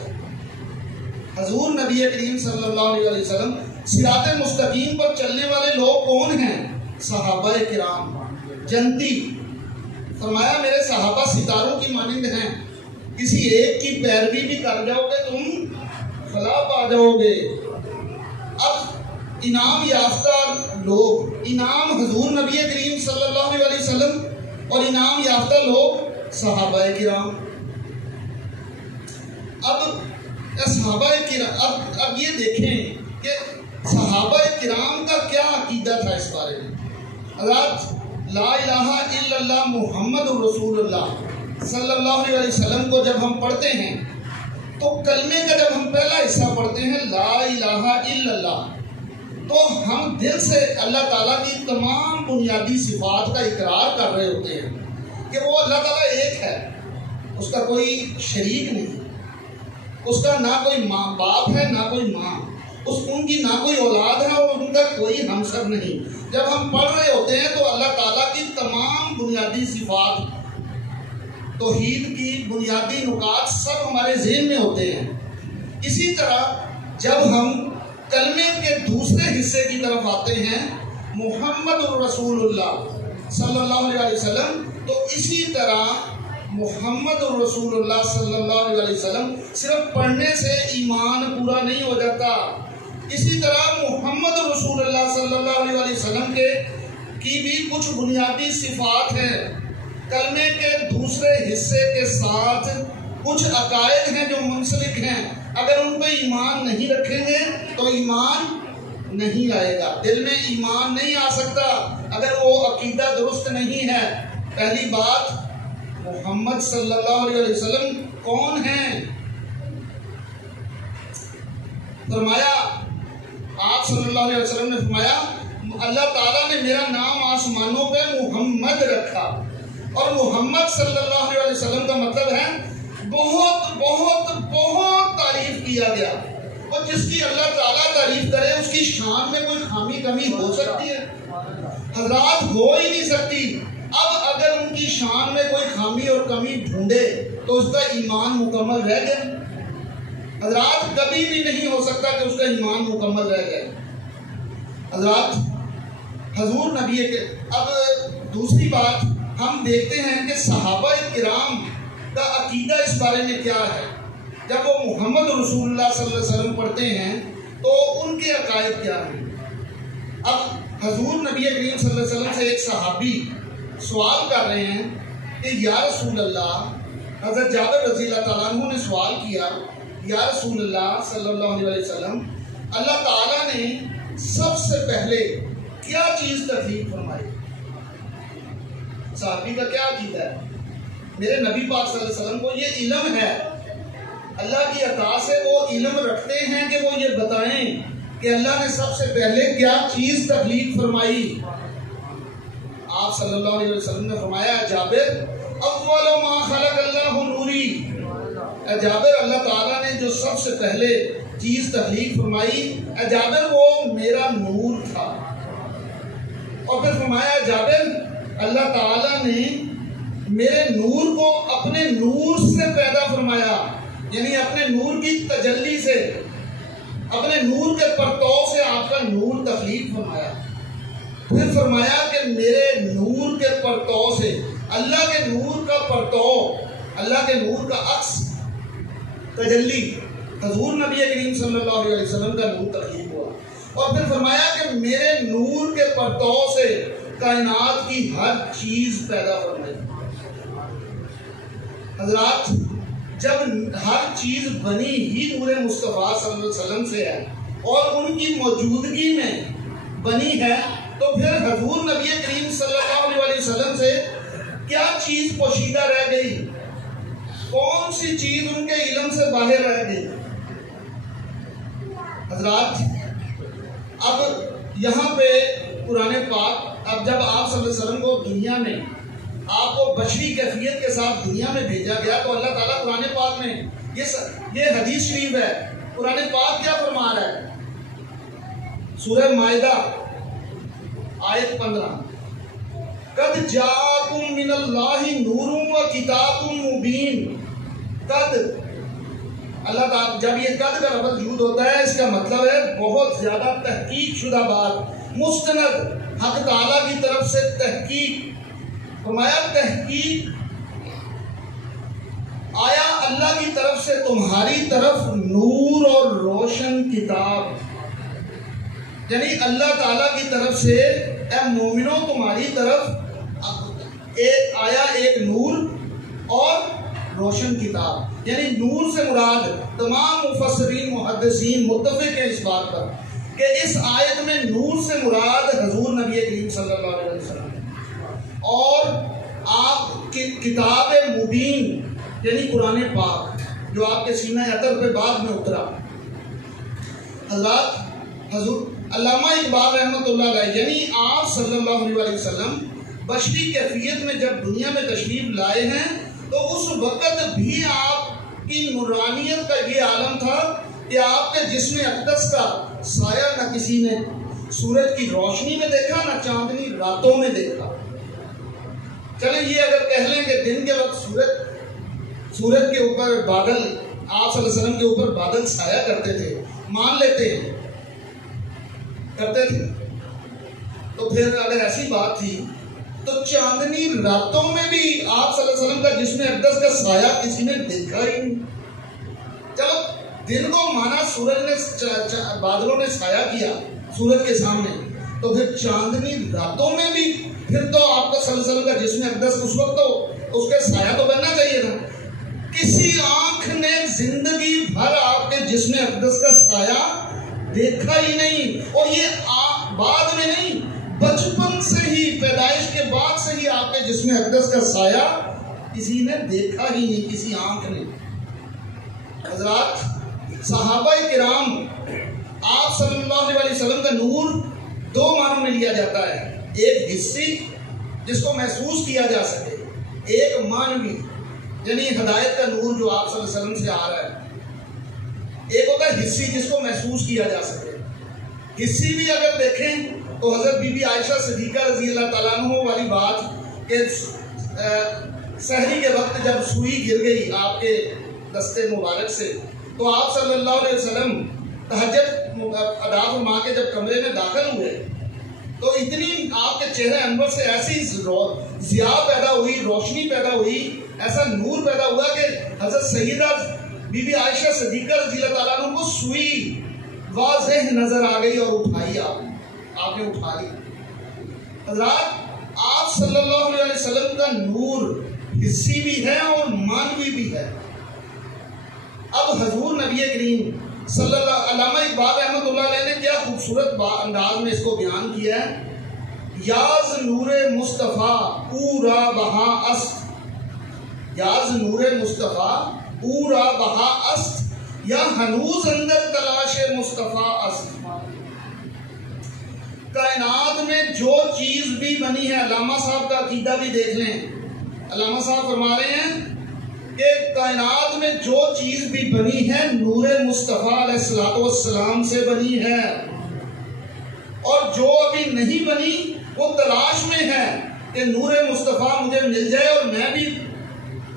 حضور نبی کریم صلی اللہ علیہ وسلم صراط مستقیم پر چلنے والے لوگ کون ہیں؟ صحابہ کرام، جنتی۔ فرمایا میرے صحابہ ستاروں کی مانند ہیں، کسی ایک کی پیروی بھی کر جاؤ گے تم فلاح پا جاؤ گے۔ اب انعام یافتہ لوگ، انعام حضور نبی کریم صلی اللہ علیہ وسلم اور انعام یافتہ لوگ صحابہ کرام۔ صحابہ کرام، اب یہ دیکھیں کہ صحابہ کرام کا کیا عقیدہ تھا اس بارے میں۔ حضرات، لا الہ الا اللہ محمد رسول اللہ صلی اللہ علیہ وسلم کو جب ہم پڑھتے ہیں تو کلمے کا جب ہم پہلا حصہ پڑھتے ہیں لا الہ الا اللہ، تو ہم دل سے اللہ تعالیٰ کی تمام بنیادی صفات کا اقرار کر رہے ہوتے ہیں کہ وہ اللہ تعالیٰ ایک ہے، اس کا کوئی شریک نہیں، اس کا نہ کوئی ماں باپ ہے نہ کوئی ماں، ان کی نہ کوئی اولاد ہے اور ان کا کوئی ہمسر نہیں۔ جب ہم پڑھ رہے ہوتے ہیں تو اللہ تعالیٰ کی تمام بنیادی صفات، توحید کی بنیادی نکات سب ہمارے ذہن میں ہوتے ہیں۔ اسی طرح جب ہم کلمے کے دوسرے حصے کی طرف آتے ہیں، محمد رسول اللہ صلی اللہ علیہ وسلم، تو اسی طرح محمد رسول اللہ صلی اللہ علیہ وسلم صرف پڑھنے سے ایمان پورا نہیں ہو جاتا، اسی طرح محمد رسول اللہ صلی اللہ علیہ وسلم کی بھی کچھ بنیادی صفات ہیں کلمے کے دوسرے حصے کے ساتھ کچھ عقائد ہیں جو منسلک ہیں، اگر ان پہ ایمان نہیں رکھیں گے تو ایمان نہیں آئے گا، دل میں ایمان نہیں آ سکتا اگر وہ عقیدہ درست نہیں ہے۔ پہلی بات، محمد صلی اللہ علیہ وسلم کون ہیں؟ فرمایا، آپ صلی اللہ علیہ وسلم نے فرمایا اللہ تعالیٰ نے میرا نام آسمانوں پہ محمد رکھا، اور محمد صلی اللہ علیہ وسلم کا مطلب ہے بہت بہت بہت تعریف کیا گیا، اور جس کی اللہ تعالیٰ تعریف کرے اس کی شان میں کوئی خامی کمی ہو سکتی ہے؟ حضرات ہو ہی نہیں سکتی۔ اب اگر ان کی شان میں کوئی خامی اور کمی ڈھونڈے تو اس کا ایمان مکمل رہ گیا؟ حضرات کبھی بھی نہیں ہو سکتا کہ اس کا ایمان مکمل رہ جائے۔ حضرات حضور نبی کے، اب دوسری بات ہم دیکھتے ہیں کہ صحابہ کرام کا عقیدہ اس بارے میں کیا ہے۔ جب وہ محمد رسول اللہ صلی اللہ علیہ وسلم پڑھتے ہیں تو ان کے عقائد کیا ہیں۔ اب حضور نبی کریم صلی اللہ علیہ وسلم سے ایک صحابی سوال کر رہے ہیں کہ یا رسول اللہ، حضرت جابر رضی اللہ تعالیٰ عنہ نے سوال کیا، یا رسول اللہ صلی اللہ علیہ وسلم، اللہ تعالیٰ نے سب سے پہلے کیا چیز تخلیق فرمائی؟ صحابی کا کیا عقیدہ ہے؟ میرے نبی پاک صلی اللہ علیہ وسلم کو یہ علم ہے، اللہ کی عطا سے وہ علم رکھتے ہیں کہ وہ یہ بتائیں کہ اللہ نے سب سے پہلے کیا چیز تخلیق فرمائی۔ آپ صلی اللہ علیہ وسلم نے فرمایا، جابر اول ما خلق اللہ نوری، اے جابر اللہ تعالیٰ نے جو سب سے پہلے چیز تخلیق فرمائی، اے جابر وہ میرا نور تھا۔ اور پھر فرمایا، جابر اللہ تعالیٰ نے میرے نور کو اپنے نور سے پیدا فرمایا، یعنی اپنے نور کی تجلی سے، اپنے نور کے پرتو سے آپ کا نور تخلیق فرمایا۔ پھر فرمایا کہ میرے نور کے پرتو سے، اللہ کے نور کا پرتو، اللہ کے نور کا عکس تجلی حضور نبی کریم صلی اللہ علیہ وسلم کا نور تخلیق ہوا۔ اور پھر فرمایا کہ میرے نور کے پرتو سے کائنات کی ہر چیز پیدا فرمائی۔ حضرات جب ہر چیز بنی ہی نور مصطفیٰ صلی اللہ علیہ وسلم سے ہے اور ان کی موجودگی میں بنی ہے، تو پھر حضور نبی کریم صلی اللہ علیہ وسلم سے کیا چیز پوشیدہ رہ گئی؟ کون سی چیز ان کے علم سے باہر رہ گئی؟ حضرات اب یہاں پہ قرآن پاک، اب جب آپ صلی اللہ علیہ وسلم کو دنیا میں، آپ کو بشری کیفیت کے ساتھ دنیا میں بھیجا گیا، تو اللہ تعالیٰ قرآن پاک میں یہ حدیث شریف ہے، قرآن پاک کیا فرما رہا ہے؟ سورہ مائدہ آیت 15، قد جاءکم من اللہ نور و کتاب مبین۔ قد، اللہ تعالیٰ جب یہ قد کا لفظ یوز ہوتا ہے، اس کا مطلب ہے بہت زیادہ تحقیق شدہ بات، مستند حق تعالیٰ کی طرف سے تحقیق۔ فرمایا تحقیق آیا اللہ کی طرف سے تمہاری طرف نور اور روشن کتاب، یعنی اللہ تعالیٰ کی طرف سے اے مومنوں تمہاری طرف آیا ایک نور اور روشن کتاب، یعنی نور سے مراد تمام مفسرین محدثین متفق ہیں اس بات پر کہ اس آیت میں نور سے مراد حضور نبی کریم صلی اللہ علیہ وسلم اور آپ کی کتاب مبین یعنی قرآن پاک جو آپ کے سینہ اطہر پہ بعد میں اترا۔ حضرات حضور علامہ اقبال رحمۃ اللہ علیہ یعنی آپ صلی اللہ علیہ وسلم بشری کیفیت میں جب دنیا میں تشریف لائے ہیں تو اس وقت بھی آپ کی نورانیت کا یہ عالم تھا کہ آپ کے جسم اقدس کا سایہ نہ کسی نے سورج کی روشنی میں دیکھا، نہ چاندنی راتوں میں دیکھا۔ چلیں یہ اگر کہہ لیں کہ دن کے وقت سورج کے اوپر بادل، آپ صلی اللہ علیہ وسلم کے اوپر بادل سایہ کرتے تھے، مان لیتے ہیں کرتے تھے، تو پھر اگر ایسی بات تھی تو چاندنی راتوں میں بھی آپ صلی اللہ علیہ وسلم کا جسم اقدس کا سایہ کسی نے دیکھا ہی نہیں۔ چلو دن کو مانا سورج نے بادلوں نے سایہ کیا سورج کے سامنے، تو پھر چاندنی راتوں میں بھی پھر تو آپ کا صلی اللہ علیہ وسلم کا جسم اقدس اس وقت تو اس کے سایہ تو بننا چاہیے تھا. کسی آنکھ نے زندگی بھر آپ کے جسم اقدس کا سایہ دیکھا ہی نہیں. اور یہ بعد میں نہیں، بچپن سے ہی، پیدائش کے بعد سے ہی آپ کے جسم اقدس کا سایہ کسی نے دیکھا ہی نہیں، کسی آنکھ نے. حضرات، صحابہ کرام، آپ صلی اللہ علیہ وسلم کا نور دو معنوں میں لیا جاتا ہے. ایک حسی جس کو محسوس کیا جا سکے، ایک معنوی یعنی ہدایت کا نور جو آپ صلی اللہ علیہ وسلم سے آ رہا ہے. ایک ہوتا ہے حسی جس کو محسوس کیا جا سکے. حسی بھی اگر دیکھیں تو حضرت بی بی عائشہ صدیقہ رضی اللہ تعالیٰ عنہ والی بات کہ سحری کے وقت جب سوئی گر گئی آپ کے دستے مبارک سے، تو آپ صلی اللہ علیہ وسلم تہجد ادا فرما کے جب کمرے میں داخل ہوئے تو اتنی آپ کے چہرے انور سے ایسی ضیاء پیدا ہوئی، روشنی پیدا ہوئی، ایسا نور پیدا ہوا کہ حضرت سیدہ بی بی عائشہ صدیقہ رضی اللہ تعالیٰ عنہ کو سوئی واضح نظر آ گئی اور اٹھائی آپ نے اٹھا لی. حضرات، آپ صلی اللہ علیہ وسلم کا نور حسی بھی ہے اور مانوی بھی ہے. اب حضور نبی کریم صلی اللہ، علامہ اقبال رحمۃ اللہ علیہ نے کیا خوبصورت انداز میں اس کو بیان کیا ہے. یاز نور مصطفیٰ پورا بہا است، یاز نور مصطفیٰ پورا بہا است، یا ہنوز اندر تلاش مصطفیٰ است. کائنات میں جو چیز بھی بنی ہے، علامہ صاحب کا عقیدہ بھی دیکھ لیں. علامہ صاحب فرما رہے ہیں کہ کائنات میں جو چیز بھی بنی ہے نور مصطفیٰ علیہ السلام سے بنی ہے، اور جو ابھی نہیں بنی وہ تلاش میں ہے کہ نور مصطفیٰ مجھے مل جائے اور میں بھی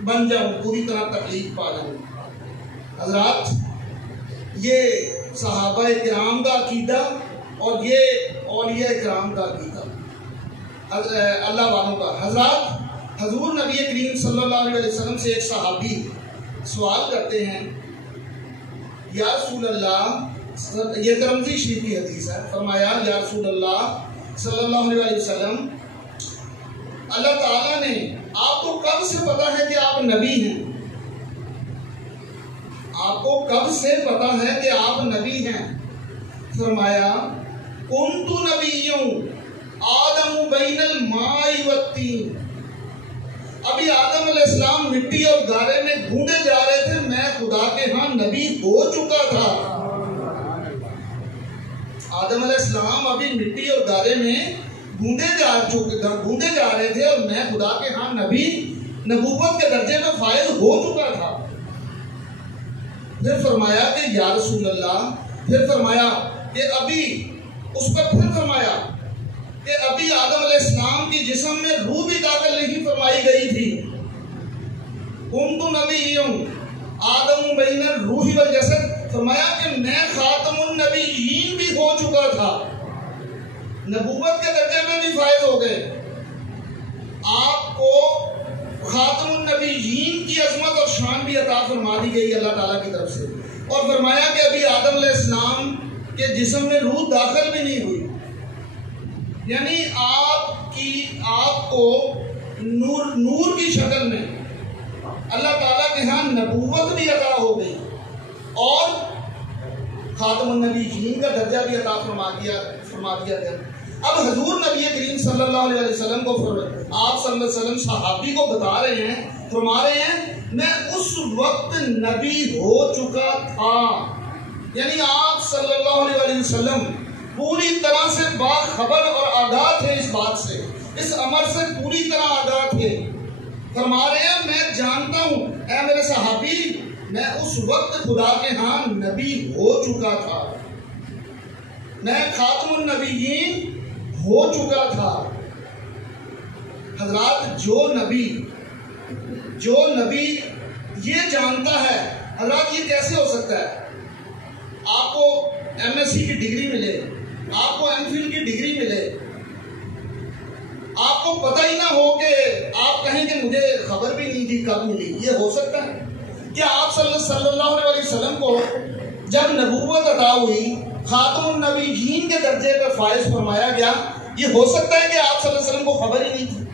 بن جاؤں، پوری طرح تخلیق پا جاؤں. حضرات، یہ صحابہ کرام کا عقیدہ اور یہ اولیاء کرام کا عقیدہ اللہ والوں کا. حضرات، حضور نبی کریم صلی اللہ علیہ وسلم سے ایک صحابی سوال کرتے ہیں، یا رسول اللہ، یہ ترمذی شریف کی حدیث ہے، فرمایا یا رسول اللہ صلی اللہ علیہ وسلم، اللہ تعالیٰ نے آپ کو کب سے پتا ہے کہ آپ نبی ہیں؟ آپ کو کب سے پتا ہے کہ آپ نبی ہیں؟ فرمایا کنت نبیوں آدم بین الماء والطین، ابھی آدم علیہ السلام مٹی اور گارے میں ڈھونڈے جا رہے تھے، میں خدا کے ہاں نبی ہو چکا تھا. آدم علیہ السلام ابھی مٹی اور گارے میں ڈھونڈے جا رہے تھے اور میں خدا کے ہاں نبی، نبوت کے درجے میں فائز ہو چکا تھا. پھر فرمایا کہ یا رسول اللہ، پھر فرمایا کہ ابھی اس پر پھر فرمایا کہ ابھی آدم علیہ السلام کی جسم میں روح بھی داخل نہیں فرمائی گئی تھی. کنت نبیوں آدم بین الروح والجسد، فرمایا کہ میں خاتم النبیین بھی ہو چکا تھا، نبوت کے درجے میں بھی فائز ہو گئے. آپ کو خاتم النبیین کی عظمت اور شان بھی عطا فرما دی گئی اللہ تعالیٰ کی طرف سے، اور فرمایا کہ ابھی آدم علیہ السلام کے جسم میں روح داخل بھی نہیں ہوئی. یعنی آپ کو نور کی شکل میں اللہ تعالیٰ کے ہاں نبوت بھی عطا ہو گئی اور خاتم النبیین کا درجہ بھی عطا فرما دیا گیا. اب حضور نبی کریم صلی اللہ علیہ وسلم کو آپ صلی اللہ علیہ وسلم صحابی کو بتا رہے ہیں، فرما رہے ہیں میں اس وقت نبی ہو چکا تھا. یعنی آپ صلی اللہ علیہ وسلم پوری طرح سے باخبر اور آگاہ تھے، اس بات سے، اس امر سے پوری طرح آگاہ تھے. فرما رہے ہیں میں جانتا ہوں اے میرے صحابی، میں اس وقت خدا کے ہاں نبی ہو چکا تھا، میں خاتم النبیین ہو چکا تھا. حضرات، جو نبی یہ جانتا ہے، حضرات یہ کیسے ہو سکتا ہے؟ آپ کو ایم ایس سی کی ڈگری ملے، آپ کو ایم فل کی ڈگری ملے، آپ کو پتہ ہی نہ ہو کہ آپ کہیں کہ مجھے خبر بھی نہیں تھی کب ملی. یہ ہو سکتا ہے؟ کیا آپ صلی اللہ علیہ وسلم کو جب نبوت عطا ہوئی، خاتم النبیین کے درجے پر فائز فرمایا گیا، یہ ہو سکتا ہے کہ آپ صلی اللہ علیہ وسلم کو خبر ہی نہیں تھی؟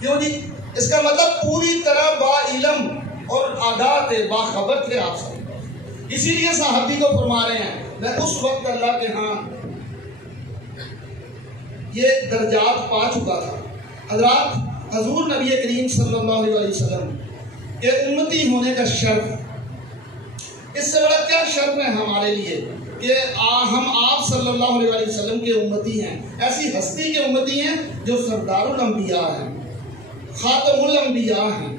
کیوں جی؟ اس کا مطلب پوری طرح با علم اور آگاہ تھے، باخبر تھے آپ صلی اللہ علیہ وسلم۔ اسی لیے صحابی کو فرما رہے ہیں میں اس وقت اللہ کے ہاں یہ درجات پا چکا تھا۔ حضرات، حضور نبی کریم صلی اللہ علیہ وسلم کے امتی ہونے کا شرف، اس سے بڑا کیا شرف ہے ہمارے لیے کہ ہم آپ صلی اللہ علیہ وسلم کے امتی ہیں، ایسی ہستی کے امتی ہیں جو سردار الانبیاء ہیں، خاتم الانبیاء ہیں۔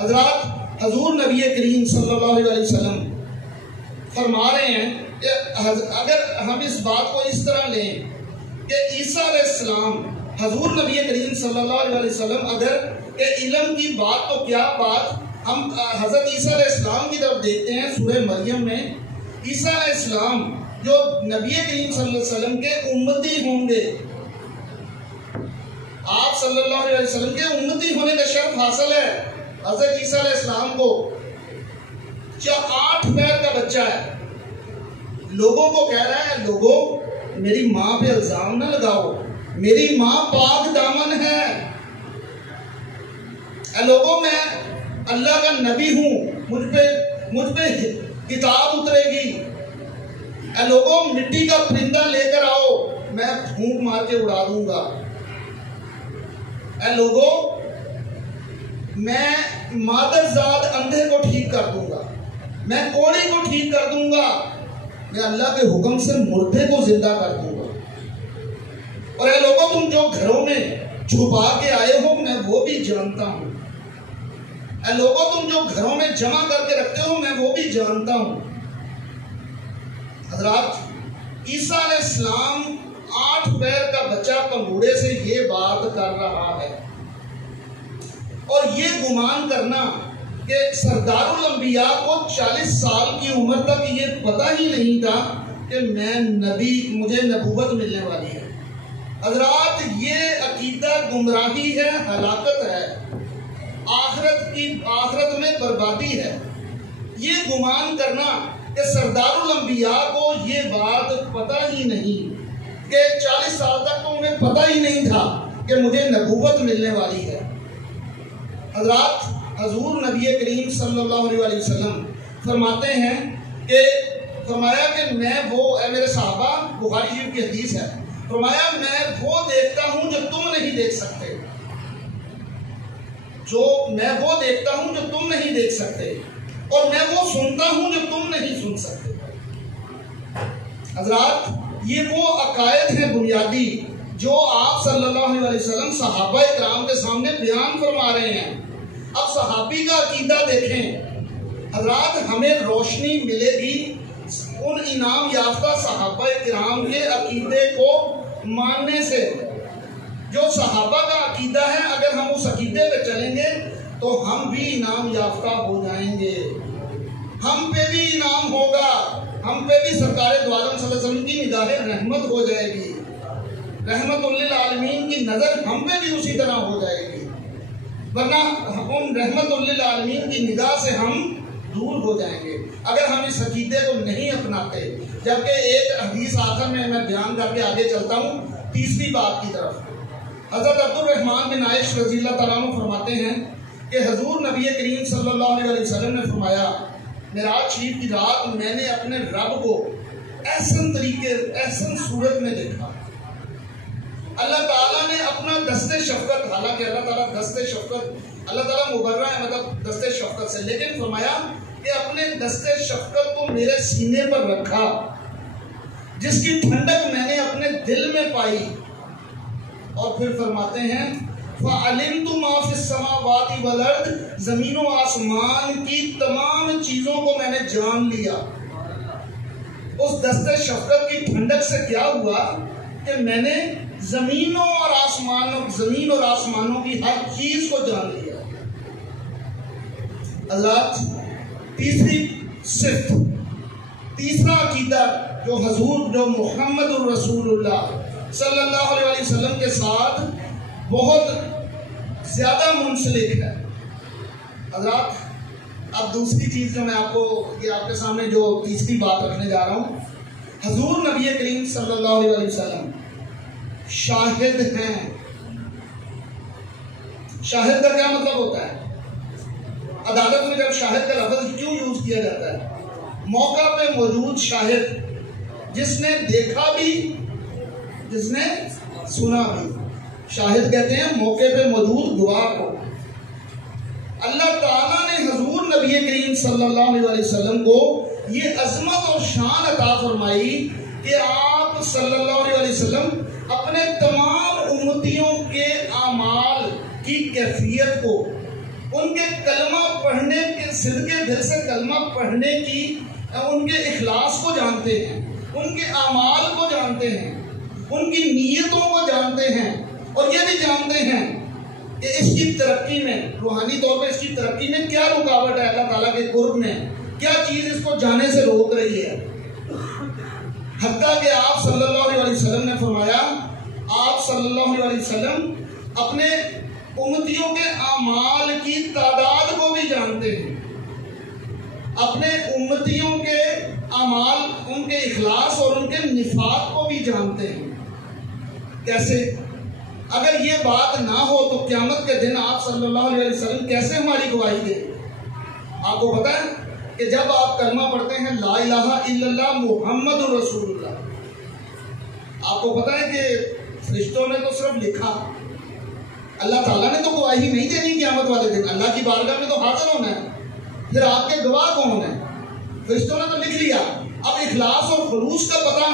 حضرات، حضور نبی کریم صلی اللہ علیہ وسلم فرما رہے ہیں کہ اگر ہم اس بات کو اس طرح لیں کہ عیسیٰ علیہ السلام، حضور نبی کریم صلی اللہ علیہ وسلم اگر کہ علم کی بات تو کیا بات، ہم حضرت عیسیٰ علیہ السلام کی طرف دیکھتے ہیں سورہ مریم میں، عیسیٰ علیہ السلام جو نبی کریم صلی اللہ علیہ وسلم کے امتی ہوں گے، آپ صلی اللہ علیہ وسلم کے امتی ہونے کا شرف حاصل ہے حضرت عیسیٰ علیہ السلام کو۔ 8 پیر کا بچہ ہے، لوگوں کو کہہ رہا ہے لوگوں میری ماں پہ الزام نہ لگاؤ، میری ماں پاک دامن ہے، اے لوگوں میں اللہ کا نبی ہوں، مجھ پہ کتاب اترے گی، اے لوگوں مٹی کا پرندہ لے کر آؤ، میں پھونک مار کے اڑا دوں گا، اے لوگوں میں مادرزاد اندھے کو ٹھیک کر دوں گا، میں کوڑی کو ٹھیک کر دوں گا، میں اللہ کے حکم سے مردے کو زندہ کر دوں گا، اور اے لوگوں تم جو گھروں میں چھپا کے آئے ہو میں وہ بھی جانتا ہوں، اے لوگوں تم جو گھروں میں جمع کر کے رکھتے ہو میں وہ بھی جانتا ہوں۔ حضرات، عیسیٰ علیہ السلام 8 پیر کا بچہ پنگوڑے سے یہ بات کر رہا ہے، اور یہ گمان کرنا کہ سردار الانبیاء کو 40 سال کی عمر تک یہ پتہ ہی نہیں تھا کہ میں نبی، مجھے نبوت ملنے والی ہے۔ حضرات، یہ عقیدہ گمراہی ہے، ہلاکت ہے، آخرت میں بربادی ہے۔ یہ گمان کرنا کہ سردار الانبیاء کو یہ بات پتہ ہی نہیں کہ 40 سال تک تو انہیں پتہ ہی نہیں تھا کہ مجھے نبوت ملنے والی ہے۔ حضرات، حضور نبی کریم صلی اللہ علیہ وسلم فرماتے ہیں کہ فرمایا کہ میں وہ، اے میرے صحابہ، بخاری شریف کی حدیث ہے، فرمایا میں وہ دیکھتا ہوں جو تم نہیں دیکھ سکتے، میں وہ دیکھتا ہوں جو تم نہیں دیکھ سکتے، اور میں وہ سنتا ہوں جو تم نہیں سن سکتے۔ حضرات، یہ وہ عقائد ہیں بنیادی جو آپ صلی اللہ علیہ وسلم صحابہ کرام کے سامنے بیان فرما رہے ہیں۔ اب صحابی کا عقیدہ دیکھیں حضرات، ہمیں روشنی ملے گی ان انعام یافتہ صحابہ کرام کے عقیدے کو ماننے سے۔ جو صحابہ کا عقیدہ ہے، اگر ہم اس عقیدے پہ چلیں گے تو ہم بھی انعام یافتہ ہو جائیں گے، ہم پہ بھی انعام ہوگا، ہم پہ بھی سرکار دو عالم صلی اللہ علیہ وسلم کی نگاہ رحمت ہو جائے گی، رحمت للعالمین کی نظر ہم پہ بھی اسی طرح ہو جائے گی، ورنہ ہم رحمت للعالمین کی نگاہ سے ہم دور ہو جائیں گے اگر ہم اس عقیدے کو نہیں اپناتے۔ جبکہ ایک حدیث آخر میں بیان کر کے آگے چلتا ہوں تیسری بات کی طرف۔ حضرت عبد الرحمن بن عائش رضی اللہ تعالیٰ عنہ فرماتے ہیں کہ حضور نبی کریم صلی اللہ علیہ وسلم نے فرمایا معراج شریف کی رات میں نے اپنے رب کو احسن طریقے، احسن صورت میں دیکھا۔ اللہ تعالیٰ نے اپنا دست شفقت، حالانکہ اللہ تعالیٰ دست شفقت، اللہ تعالیٰ مبرہ ہے مطلب دست شفقت سے، لیکن فرمایا کہ اپنے دست شفقت کو میرے سینے پر رکھا، جس کی ٹھنڈک میں نے اپنے دل میں پائی، اور پھر فرماتے ہیں فَعَلِمْتُ مَا فِي السَّمَاوَاتِ وَالْأَرْضِ، زمین و آسمان کی تمام چیزوں کو میں نے جان لیا۔ اس دست شفقت کی ٹھنڈک سے کیا ہوا کہ میں نے زمین اور آسمانوں کی ہر چیز کو جان لیا۔ اللہ، تیسری صفت، تیسرا عقیدہ جو حضور، جو محمد الرسول اللہ صلی اللہ علیہ وسلم کے ساتھ بہت زیادہ منسلک ہے۔ حضرات، اب دوسری چیز جو میں آپ کو، یہ آپ کے سامنے جو تیسری بات رکھنے جا رہا ہوں، حضور نبی کریم صلی اللہ علیہ وسلم شاہد ہیں. شاہد کا کیا مطلب ہوتا ہے؟ عدالت میں جب شاہد کا لفظ کیوں یوز کیا جاتا ہے؟ موقع پہ موجود شاہد، جس نے دیکھا بھی جس نے سنا بھی. شاہد کہتے ہیں موقع پہ موجود گواہ کو. اللہ تعالیٰ نے حضور نبی کریم صلی اللہ علیہ وسلم کو یہ عظمت اور شان عطا فرمائی کہ آپ صلی اللہ علیہ وسلم اپنے تمام امتیوں کے اعمال کی کیفیت کو، ان کے کلمہ پڑھنے کے صدقے دل سے کلمہ پڑھنے کی ان کے اخلاص کو جانتے ہیں، ان کے اعمال کو جانتے ہیں، ان کی نیتوں کو جانتے ہیں، اور یہ بھی جانتے ہیں کہ اس کی ترقی میں، روحانی طور پہ اس کی ترقی میں کیا رکاوٹ ہے اللہ تعالیٰ کے قرب میں، کیا چیز اس کو جانے سے روک رہی ہے. حتیٰ کہ آپ صلی اللہ علیہ وسلم نے فرمایا، آپ صلی اللہ علیہ وسلم اپنے امتیوں کے اعمال کی تعداد کو بھی جانتے ہیں، اپنے امتیوں کے اعمال، ان کے اخلاص اور ان کے نفاق کو بھی جانتے ہیں. کیسے؟ اگر یہ بات نہ ہو تو قیامت کے دن آپ صلی اللہ علیہ وسلم کیسے ہماری گواہی دیں؟ آپ کو پتہ ہے کہ جب آپ کلمہ پڑھتے ہیں لا الہ الا اللہ محمد رسول اللہ، آپ کو پتہ ہے کہ فرشتوں نے تو صرف لکھا، اللہ تعالیٰ نے تو گواہی نہیں دینی قیامت والے دن. اللہ کی بارگاہ میں تو حاضر ہونا ہے، پھر آپ کے گواہ کون ہیں؟ فرشتوں نے تو لکھ لیا. اب اخلاص اور خلوص کا پتہ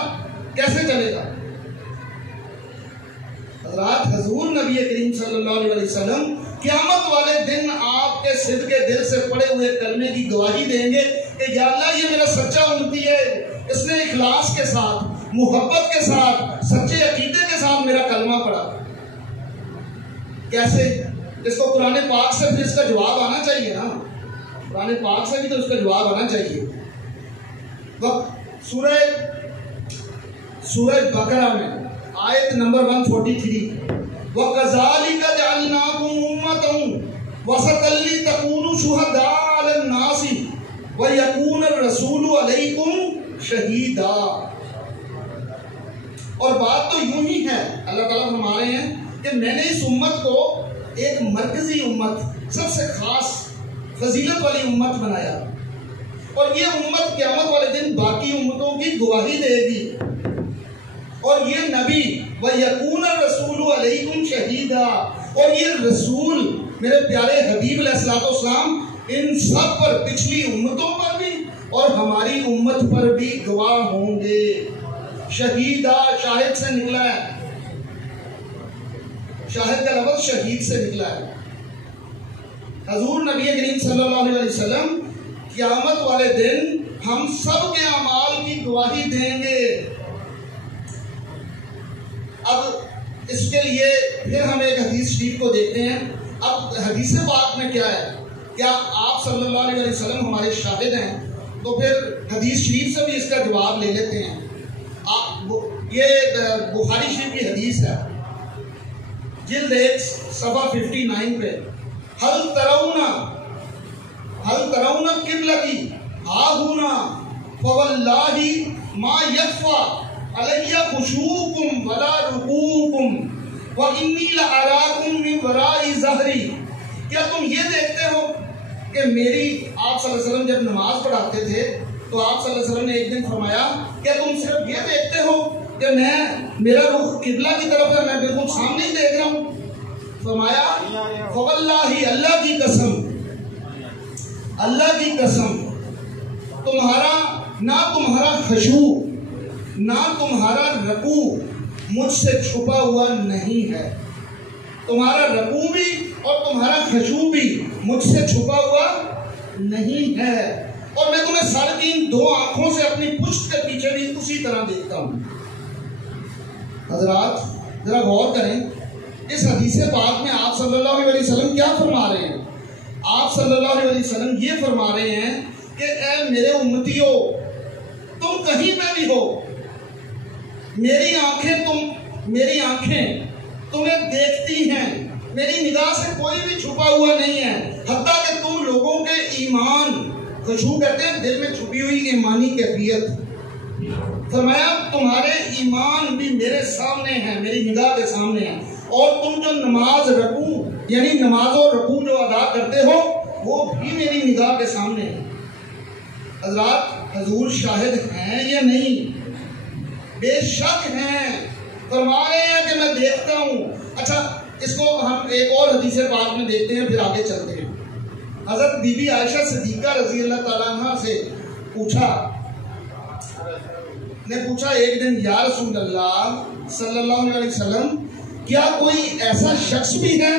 کیسے چلے گا؟ حضرات، حضور نبی کریم صلی اللہ علیہ وسلم قیامت والے دن آپ کے صدقے دل سے پڑے ہوئے کلمے کی گواہی دیں گے کہ یا اللہ یہ میرا سچا امتی ہے، اس نے اخلاص کے ساتھ، محبت کے ساتھ، سچے عقیدے کے ساتھ میرا کلمہ پڑھا. کیسے؟ اس کو قرآن پاک سے پھر اس کا جواب آنا چاہیے نا، قرآن پاک سے بھی تو اس کا جواب آنا چاہیے. سورہ بقرہ میں آیت نمبر 143 وَكَذَلِكَ جَعَلْنَاكُمْ أُمَّةً وَسَطًا لِتَكُونُوا شُهَدَاءَ عَلَى النَّاسِ وَيَكُونَ الرَّسُولُ عَلَيْكُمْ شَهِيدًا. اور بات تو یوں ہی ہے، اللہ تعالیٰ فرما رہے ہیں کہ میں نے اس امت کو ایک مرکزی امت، سب سے خاص فضیلت والی امت بنایا، اور یہ امت قیامت والے دن باقی امتوں کی گواہی دے گی. اور یہ نبی وَيَكُونَ الرَّسُولُ عَلَيْكُمْ شَهِيدًا، اور یہ رسول میرے پیارے حبیب علیہ السلام ان سب پر، پچھلی امتوں پر بھی اور ہماری امت پر بھی گواہ ہوں گے. شہیدہ شاہد سے نکلا ہے، شاہد کا لفظ شہید سے نکلا ہے. حضور نبی کریم صلی اللہ علیہ وسلم قیامت والے دن ہم سب کے اعمال کی گواہی دیں گے. اب اس کے لیے پھر ہم ایک حدیث شریف کو دیکھتے ہیں. اب حدیث پاک میں کیا ہے؟ کیا آپ صلی اللہ علیہ وسلم ہمارے شاہد ہیں؟ تو پھر حدیث شریف سے بھی اس کا جواب لے لیتے ہیں. یہ بخاری شریف کی حدیث ہے، جلد 1 صفحہ 59 پہ، حل ترون قبلتی ہاہنا فواللہ ما یخفی علی خشوعکم ولا رکوعکم وانی لأراکم من وراء ظہری. کیا تم یہ دیکھتے ہو کہ میری، آپ صلی اللہ علیہ وسلم جب نماز پڑھاتے تھے تو آپ صلی اللہ علیہ وسلم نے ایک دن فرمایا کیا تم صرف یہ دیکھتے ہو کہ میرا رخ قبلہ کی طرف ہے، میں بالکل سامنے ہی دیکھ رہا ہوں؟ فرمایا فواللہ، اللہ کی قسم، اللہ کی قسم، تمہارا خشوع، نہ تمہارا رکوع مجھ سے چھپا ہوا نہیں ہے. تمہارا رکوع بھی اور تمہارا خشوع بھی مجھ سے چھپا ہوا نہیں ہے، اور میں تمہیں سر کی ان 2 آنکھوں سے اپنی پشت کے پیچھے بھی اسی طرح دیکھتا ہوں. حضرات ذرا غور کریں، اس حدیث پاک میں آپ صلی اللہ علیہ وسلم کیا فرما رہے ہیں؟ آپ صلی اللہ علیہ وسلم یہ فرما رہے ہیں کہ اے میرے امتیوں، تم کہیں پہ بھی ہو، میری آنکھیں تمہیں دیکھتی ہیں، میری نگاہ سے کوئی بھی چھپا ہوا نہیں ہے. حتیٰ کہ تم لوگوں کے ایمان، خشوع کہتے ہیں دل میں چھپی ہوئی ایمانی کیفیت، فرمایا تمہارے ایمان بھی میرے سامنے ہیں، میری نگاہ کے سامنے ہیں، اور تم جو نماز رکوع یعنی نماز و رکوع جو ادا کرتے ہو وہ بھی میری نگاہ کے سامنے ہیں۔ حضرات حضور شاہد ہیں یا نہیں؟ بے شک ہیں، فرما رہے ہیں کہ میں دیکھتا ہوں۔ اچھا اس کو ہم ایک اور حدیث پاک میں دیکھتے ہیں، پھر آگے چلتے ہیں۔ حضرت بی بی عائشہ صدیقہ رضی اللہ تعالیٰ عنہ سے پوچھا ایک دن، یا رسول اللہ صلی اللہ علیہ وسلم، کیا کوئی ایسا شخص بھی ہے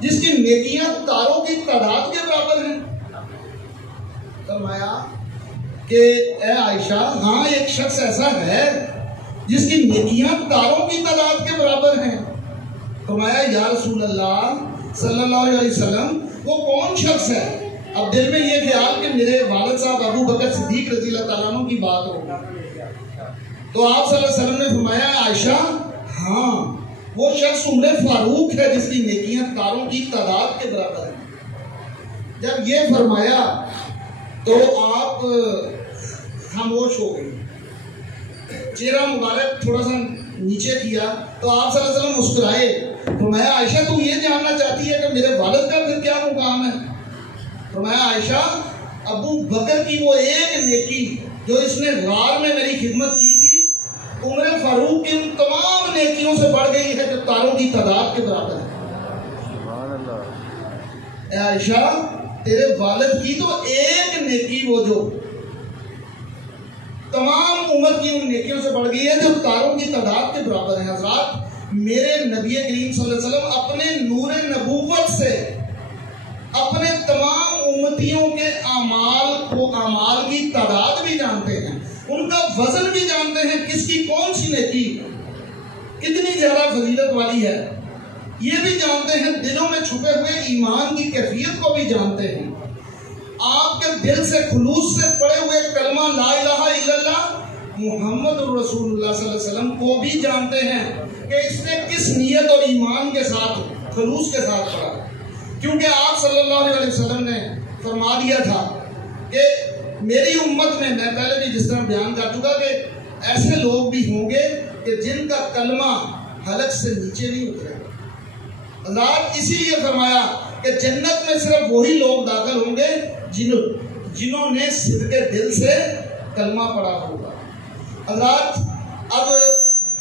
جس کی نیکیاں تاروں کی تعداد کے برابر ہیں؟ فرمایا کہ اے عائشہ، ہاں ایک شخص ایسا ہے جس کی نیکیاں تاروں کی تعداد کے برابر ہیں۔ فرمایا یا رسول اللہ صلی اللہ علیہ وسلم، وہ کون شخص ہے؟ اب دل میں یہ خیال کہ میرے والد صاحب ابو بکر صدیق رضی اللہ تعالیٰ عنہ کی بات ہو، تو آپ صلی اللہ علیہ وسلم نے فرمایا عائشہ، ہاں وہ شخص عمر فاروق ہے جس کی نیکیاں تاروں کی تعداد کے برابر ہیں۔ جب یہ فرمایا تو آپ خاموش ہو گئی، چہرہ مبارک تھوڑا سا نیچے کیا، تو آپ صلی اللہ علیہ وسلم مسکرائے، فرمایا عائشہ تو یہ جاننا چاہتی ہے کہ میرے والد کا پھر کیا مقام ہے؟ فرمایا عائشہ، ابو بکر کی وہ ایک نیکی جو اس نے غار میں میری خدمت کی تھی، عمر فاروق کی ان تمام نیکیوں سے بڑھ گئی ہے جو تاروں کی تعداد کے برابر ہے۔ اے عائشہ، تیرے والد کی تو ایک نیکی وہ جو تمام عمر کی ان نیکیوں سے بڑھ گئی ہے جو تاروں کی تعداد کے برابر ہیں۔ حضرات میرے نبی کریم صلی اللہ علیہ وسلم اپنے نور نبوت سے اپنے تمام امتیوں کے اعمال کی تعداد بھی جانتے ہیں، ان کا وزن بھی جانتے ہیں، کس کی کون سی نیکی کتنی زیادہ فضیلت والی ہے، یہ بھی جانتے ہیں، دلوں میں چھپے ہوئے ایمان کی کیفیت کو بھی جانتے ہیں، آپ کے دل سے خلوص سے پڑے ہوئے کلمہ لا الہ الا اللہ محمد رسول اللہ صلی اللہ علیہ وسلم کو بھی جانتے ہیں کہ اس نے کس نیت اور ایمان کے ساتھ خلوص کے ساتھ پڑھا، کیونکہ آپ صلی اللہ علیہ وسلم نے فرما دیا تھا کہ میری امت میں پہلے بھی جس طرح بیان کر چکا کہ ایسے لوگ بھی ہوں گے کہ جن کا کلمہ حلق سے نیچے نہیں اترے۔ حضرات اسی لیے فرمایا کہ جنت میں صرف وہی لوگ داخل ہوں گے جنہوں نے صدق دل سے کلمہ پڑھا ہوگا۔ حضرات اب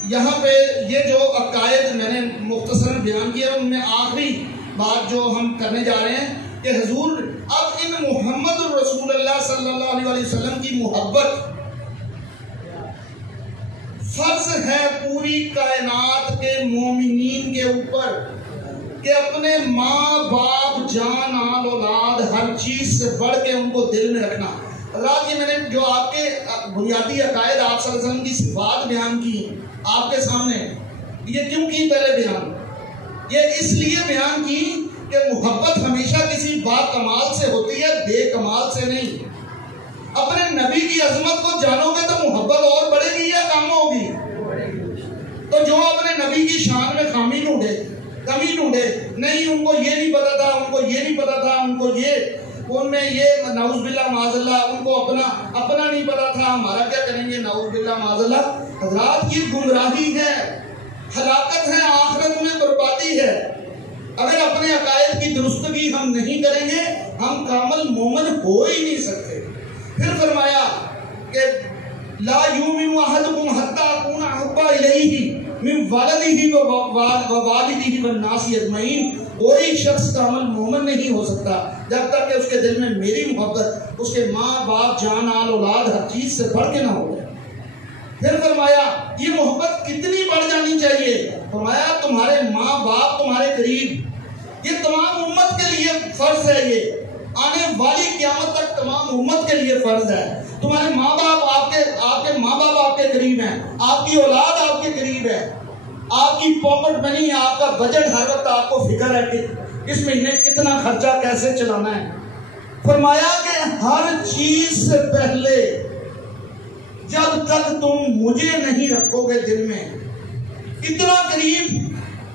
یہاں پہ یہ جو عقائد میں نے مختصراً بیان کیا، ان میں آخری بات جو ہم کرنے جا رہے ہیں کہ حضور اب ان محمد الرسول اللہ صلی اللہ علیہ وسلم کی محبت فرض ہے پوری کائنات کے مومنین کے اوپر کہ اپنے ماں باپ جان آل اولاد ہر چیز سے بڑھ کے ان کو دل میں رکھنا۔ حضرات یہ میں نے جو آپ کے بنیادی عقائد آپ صلی اللہ علیہ وسلم کی صفات بیان کی آپ کے سامنے، یہ کیوں کی پہلے بیان؟ یہ اس لیے بیان کی کہ محبت ہمیشہ کسی با کمال سے ہوتی ہے، بے کمال سے نہیں۔ اپنے نبی کی عظمت کو جانو گے تو محبت اور بڑھے گی یا کم ہوگی؟ تو جو اپنے نبی کی شان میں خامی ڈھونڈے، کمی ڈھونڈے، نہیں ان کو یہ نہیں پتا تھا، ان کو یہ نہیں پتا تھا، ان کو یہ، ان میں یہ نعوذ باللہ معاذ اللہ، ان کو اپنا نہیں پتا تھا، ہمارا کیا کریں گے نعوذ باللہ معاذ اللہ۔ حضرات یہ گمراہی ہے، ہلاکت ہے، آخرت میں بربادی ہے۔ اگر اپنے عقائد کی درستگی ہم نہیں کریں گے ہم کامل مومن ہو ہی نہیں سکتے۔ پھر فرمایا کہ لا یؤمن احدکم حتی اکون احب الیہ من ولدہ ووالدہ والناس اجمعین، کوئی شخص کامل مومن نہیں ہو سکتا جب تک کہ اس کے دل میں میری محبت اس کے ماں باپ جان آل اولاد ہر چیز سے بڑھ کے نہ ہو جائے۔ پھر فرمایا یہ محبت کتنی بڑھ جانی چاہیے؟ فرمایا تمہارے ماں باپ تمہارے قریب، یہ تمام امت کے لیے فرض ہے، یہ آنے والی قیامت تک تمام امت کے لیے فرض ہے۔ تمہارے ماں باپ آپ کے ماں باپ آپ کے قریب ہیں، آپ کی اولاد آپ کے قریب ہے، آپ کی پاکٹ منی، آپ کا بجٹ ہر وقت آپ کو فکر ہے کہ اس مہینے کتنا خرچہ کیسے چلانا ہے۔ فرمایا کہ ہر چیز سے پہلے جب تک تم مجھے نہیں رکھو گے دل میں، اتنا قریب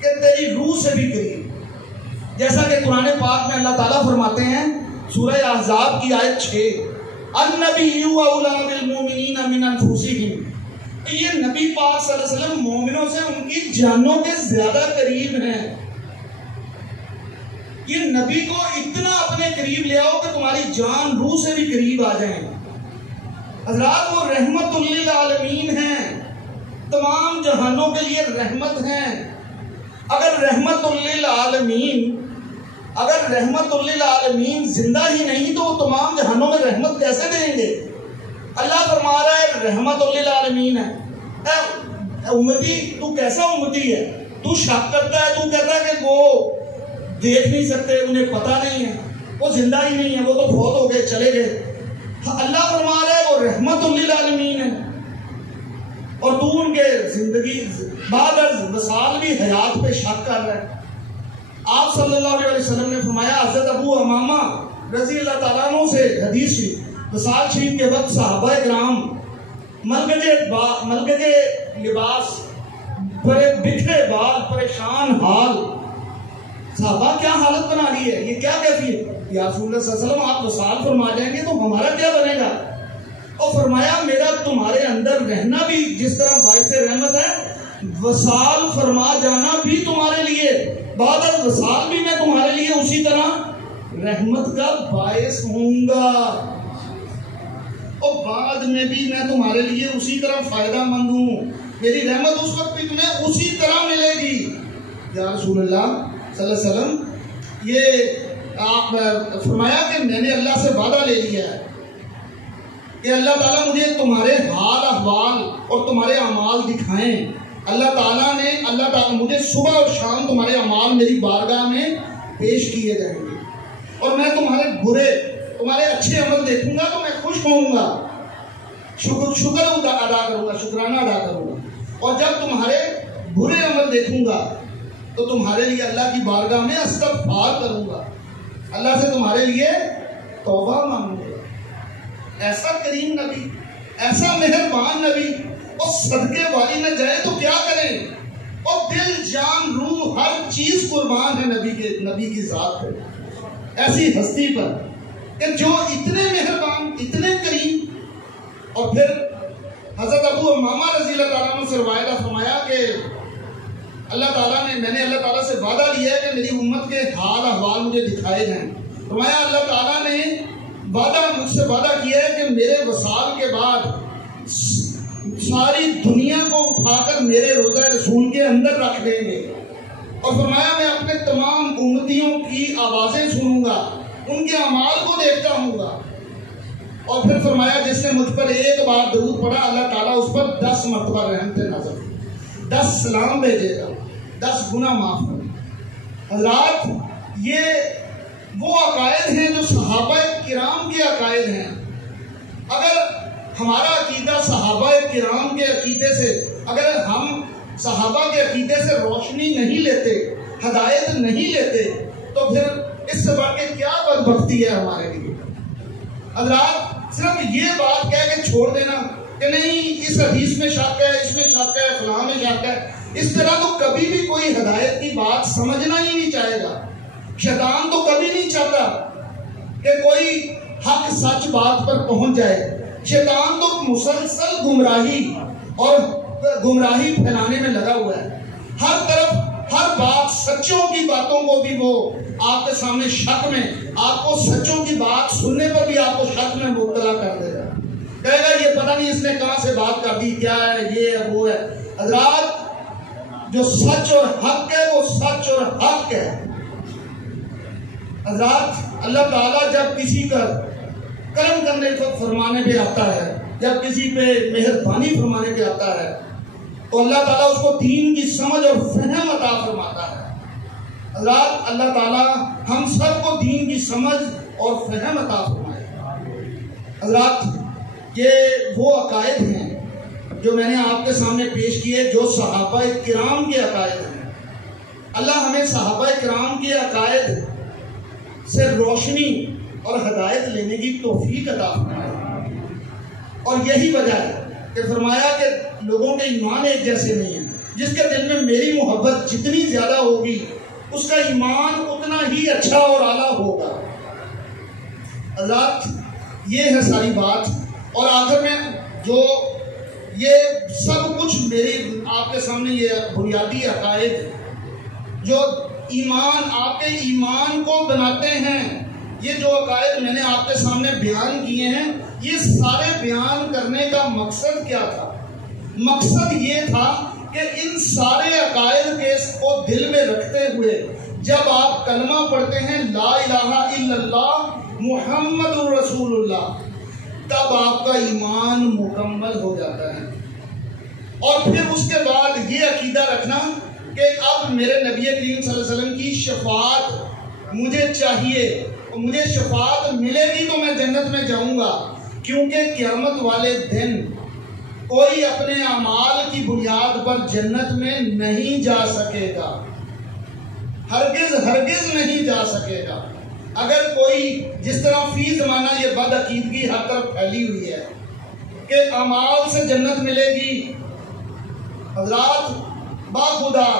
کہ تیری روح سے بھی قریب، جیسا کہ قرآن پاک میں اللہ تعالیٰ فرماتے ہیں سورہ احزاب کی آیت 6، النبی اولی بالمؤمنین من انفسہم، یہ نبی پاک صلی اللہ علیہ وسلم مومنوں سے ان کی جانوں کے زیادہ قریب ہیں. یہ نبی کو اتنا اپنے قریب لے آؤ کہ تمہاری جان روح سے بھی قریب آ جائیں. حضرات وہ رحمت للعالمین ہیں، تمام جہانوں کے لیے رحمت ہیں. اگر رحمت للعالمین زندہ ہی نہیں تو وہ تمام جہانوں میں رحمت کیسے دیں گے؟ اللہ فرما رہا ہے رحمت للعالمین ہے. اے امتی، تو کیسا امتی ہے؟ تو شک کرتا ہے، تو کہتا ہے کہ وہ دیکھ نہیں سکتے، انہیں پتہ نہیں ہے، وہ زندہ ہی نہیں ہے، وہ تو فوت ہو گئے، چلے گئے. اللہ فرما رہا ہے وہ رحمت للعالمین ہے، اور تو ان کے زندگی بعد از وصال بھی حیات پہ شک کر رہا ہے. آپ صلی اللہ علیہ وسلم نے فرمایا، حضرت ابو امامہ رضی اللہ تعالیٰ عنہ سے حدیث وصال شریف کے وقت صحابہ کرام ملگجے لباس، بکھرے بال، پریشان حال. صحابہ کیا حالت بنا لی ہے، یہ کیا کیفیت؟ یا رسول اللہ صلی اللہ علیہ وسلم آپ وصال فرما جائیں گے تو ہمارا کیا بنے گا؟ اور فرمایا میرا تمہارے اندر رہنا بھی جس طرح باعث رحمت ہے، وصال فرما جانا بھی تمہارے لیے، بعد از وصال بھی میں تمہارے لیے اسی طرح رحمت کا باعث ہوں گا، اور بعد میں بھی میں تمہارے لیے اسی طرح فائدہ مند ہوں. میری رحمت اس وقت بھی تمہیں اسی طرح ملے گی. یا رسول اللہ صلی اللہ علیہ وسلم، یہ آپ فرمایا کہ میں نے اللہ سے وعدہ لے لیا ہے کہ اللہ تعالیٰ مجھے تمہارے حال احوال اور تمہارے اعمال دکھائیں. اللہ تعالیٰ مجھے صبح اور شام تمہارے اعمال میری بارگاہ میں پیش کیے جائیں گے، اور میں تمہارے اچھے عمل دیکھوں گا تو میں خوش ہوں گا، شکر ادا کروں گا، شکرانہ ادا کروں گا. اور جب تمہارے برے عمل دیکھوں گا تو تمہارے لیے اللہ کی بارگاہ میں استغفار کروں گا، اللہ سے تمہارے لیے توبہ مانگوں گا. ایسا کریم نبی، ایسا مہربان نبی، اور صدقے والی میں جائے تو کیا کریں؟ اور دل جان روح ہر چیز قربان ہے نبی کی ذات ہے، ایسی ہستی پر کہ جو اتنے مہربان، اتنے کریم. اور پھر حضرت ابو امامہ رضی اللہ تعالیٰ عنہ سے روایت فرمایا کہ میں نے اللہ تعالیٰ سے وعدہ لیا ہے کہ میری امت کے حال احوال مجھے دکھائے جائیں. فرمایا اللہ تعالیٰ نے مجھ سے وعدہ کیا ہے کہ میرے وصال کے بعد ساری دنیا کو اٹھا کر میرے روضہ رسول کے اندر رکھ دیں گے. اور فرمایا میں اپنے تمام امتیوں کی آوازیں سنوں گا، ان کے اعمال کو دیکھتا ہوں گا. اور پھر فرمایا جس نے مجھ پر ایک بار درود پڑھا اللہ تعالیٰ اس پر 10 مرتبہ رحمت نازل، 10 سلام بھیجے گا، 10 گناہ معاف کرے. حضرات یہ وہ عقائد ہیں جو صحابہ کرام کے عقائد ہیں. اگر ہمارا عقیدہ صحابہ کرام کے عقیدے سے، اگر ہم صحابہ کے عقیدے سے روشنی نہیں لیتے، ہدایت نہیں لیتے، تو پھر اس سے بڑھ کے کیا بدبختی ہے ہمارے لیے. حضرات صرف یہ بات کہہ کے چھوڑ دینا کہ نہیں اس حدیث میں شک ہے، اس میں شک ہے، فلاں میں شک ہے، اس طرح تو کبھی بھی کوئی ہدایت کی بات سمجھنا ہی نہیں چاہے گا. شیطان تو کبھی نہیں چاہتا کہ کوئی حق سچ بات پر پہنچ جائے. شیطان تو مسلسل گمراہی پھیلانے میں لگا ہوا ہے. ہر طرف ہر بات، سچوں کی باتوں کو بھی وہ آپ کے سامنے شک میں، آپ کو سچوں کی بات سننے پر بھی آپ کو شک میں مبتلا کر دے گا. کہے گا یہ پتہ نہیں اس نے کہاں سے بات کر دی، کیا ہے، یہ ہے، وہ ہے. حضرات جو سچ اور حق ہے وہ سچ اور حق ہے. حضرات اللہ تعالیٰ جب کسی کا کرم کرنے کو فرمانے پہ آتا ہے، جب کسی پہ مہربانی فرمانے پہ آتا ہے تو اللہ تعالیٰ اس کو دین کی سمجھ اور فہم عطا فرماتا ہے. حضرات اللہ تعالیٰ ہم سب کو دین کی سمجھ اور فہم عطا فرمائے. حضرات یہ وہ عقائد ہیں جو میں نے آپ کے سامنے پیش کیے جو صحابہ کرام کے عقائد ہیں. اللہ ہمیں صحابہ کرام کے عقائد سے روشنی اور ہدایت لینے کی توفیق عطا فرمائے. اور یہی وجہ ہے کہ فرمایا کہ لوگوں کے ایمان ایک جیسے نہیں ہیں. جس کے دل میں میری محبت جتنی زیادہ ہوگی اس کا ایمان اتنا ہی اچھا اور اعلیٰ ہوگا. حضرات یہ ہے ساری بات. اور آخر میں جو یہ سب کچھ میری آپ کے سامنے یہ بنیادی عقائد جو ایمان آپ کے ایمان کو بناتے ہیں، یہ جو عقائد میں نے آپ کے سامنے بیان کیے ہیں، یہ سارے بیان کرنے کا مقصد کیا تھا؟ مقصد یہ تھا کہ ان سارے عقائد کو دل میں رکھتے ہوئے جب آپ کلمہ پڑھتے ہیں لا الہ الا اللہ محمد رسول اللہ، تب آپ کا ایمان مکمل ہو جاتا ہے. اور پھر اس کے بعد یہ عقیدہ رکھنا کہ اب میرے نبی کریم صلی اللہ علیہ وسلم کی شفاعت مجھے چاہیے، مجھے شفاعت ملے گی تو میں جنت میں جاؤں گا، کیونکہ قیامت والے دن کوئی اپنے اعمال کی بنیاد پر جنت میں نہیں جا سکے گا، ہرگز نہیں جا سکے گا. اگر کوئی جس طرح فی زمانہ یہ بد عقیدگی ہر طرف پھیلی ہوئی ہے کہ اعمال سے جنت ملے گی، حضرات باخدا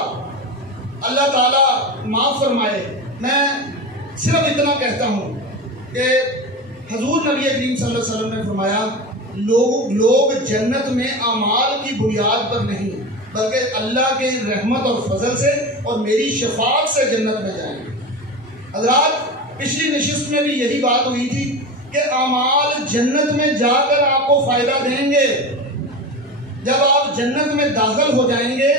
اللہ تعالیٰ معاف فرمائے، میں صرف اتنا کہتا ہوں کہ حضور نبی کریم صلی اللہ علیہ وسلم نے فرمایا لوگ جنت میں اعمال کی بنیاد پر نہیں بلکہ اللہ کے رحمت اور فضل سے اور میری شفاعت سے جنت میں جائیں گے. حضرات پچھلی نشست میں بھی یہی بات ہوئی تھی کہ اعمال جنت میں جا کر آپ کو فائدہ دیں گے. جب آپ جنت میں داخل ہو جائیں گے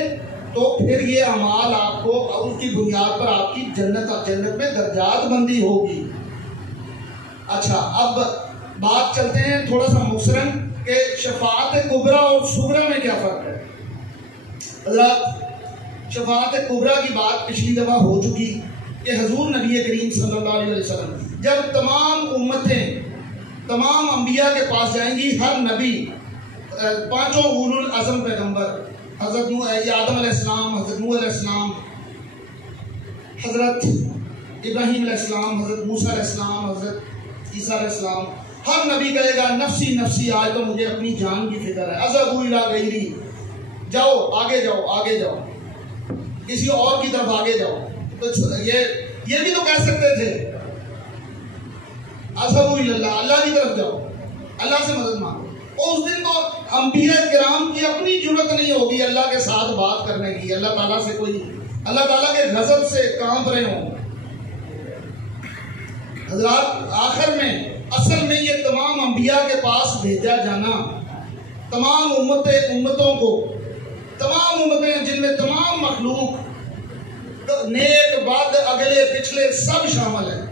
تو پھر یہ اعمال آپ کو اور اس کی بنیاد پر آپ کی جنت میں درجات بندی ہوگی. اچھا اب بات چلتے ہیں تھوڑا سا مختصراً کہ شفاعت کبریٰ اور صغریٰ میں کیا فرق ہے. حضرات شفاعت کبریٰ کی بات پچھلی دفعہ ہو چکی کہ حضور نبی کریم صلی اللہ علیہ وسلم جب تمام امتیں تمام انبیاء کے پاس جائیں گی، ہر نبی پانچوں اولو العزم پیغمبر حضرت آدم علیہ السلام، حضرت نوح علیہ السلام، حضرت ابراہیم علیہ السلام، حضرت موسیٰ علیہ السلام، حضرت عیسیٰ علیہ السلام، ہر نبی کہے گا نفسی نفسی، آج تو مجھے اپنی جان کی فکر ہے، اذهبوا الی غیری، جاؤ آگے جاؤ آگے جاؤ، کسی اور کی طرف آگے جاؤ. تو یہ بھی تو کہہ سکتے تھے اذهبوا الی اللہ، اللہ کی طرف جاؤ، اللہ سے مدد مانگو. اور اس دن تو انبیاء کرام کی اپنی جرت نہیں ہوگی اللہ کے ساتھ بات کرنے کی، اللہ تعالیٰ سے کوئی اللہ تعالیٰ کے غضب سے کانپ رہے ہوں. حضرات آخر میں اصل میں یہ تمام انبیاء کے پاس بھیجا جانا تمام امتوں کو، تمام امتیں جن میں تمام مخلوق نیک بد اگلے پچھلے سب شامل ہیں،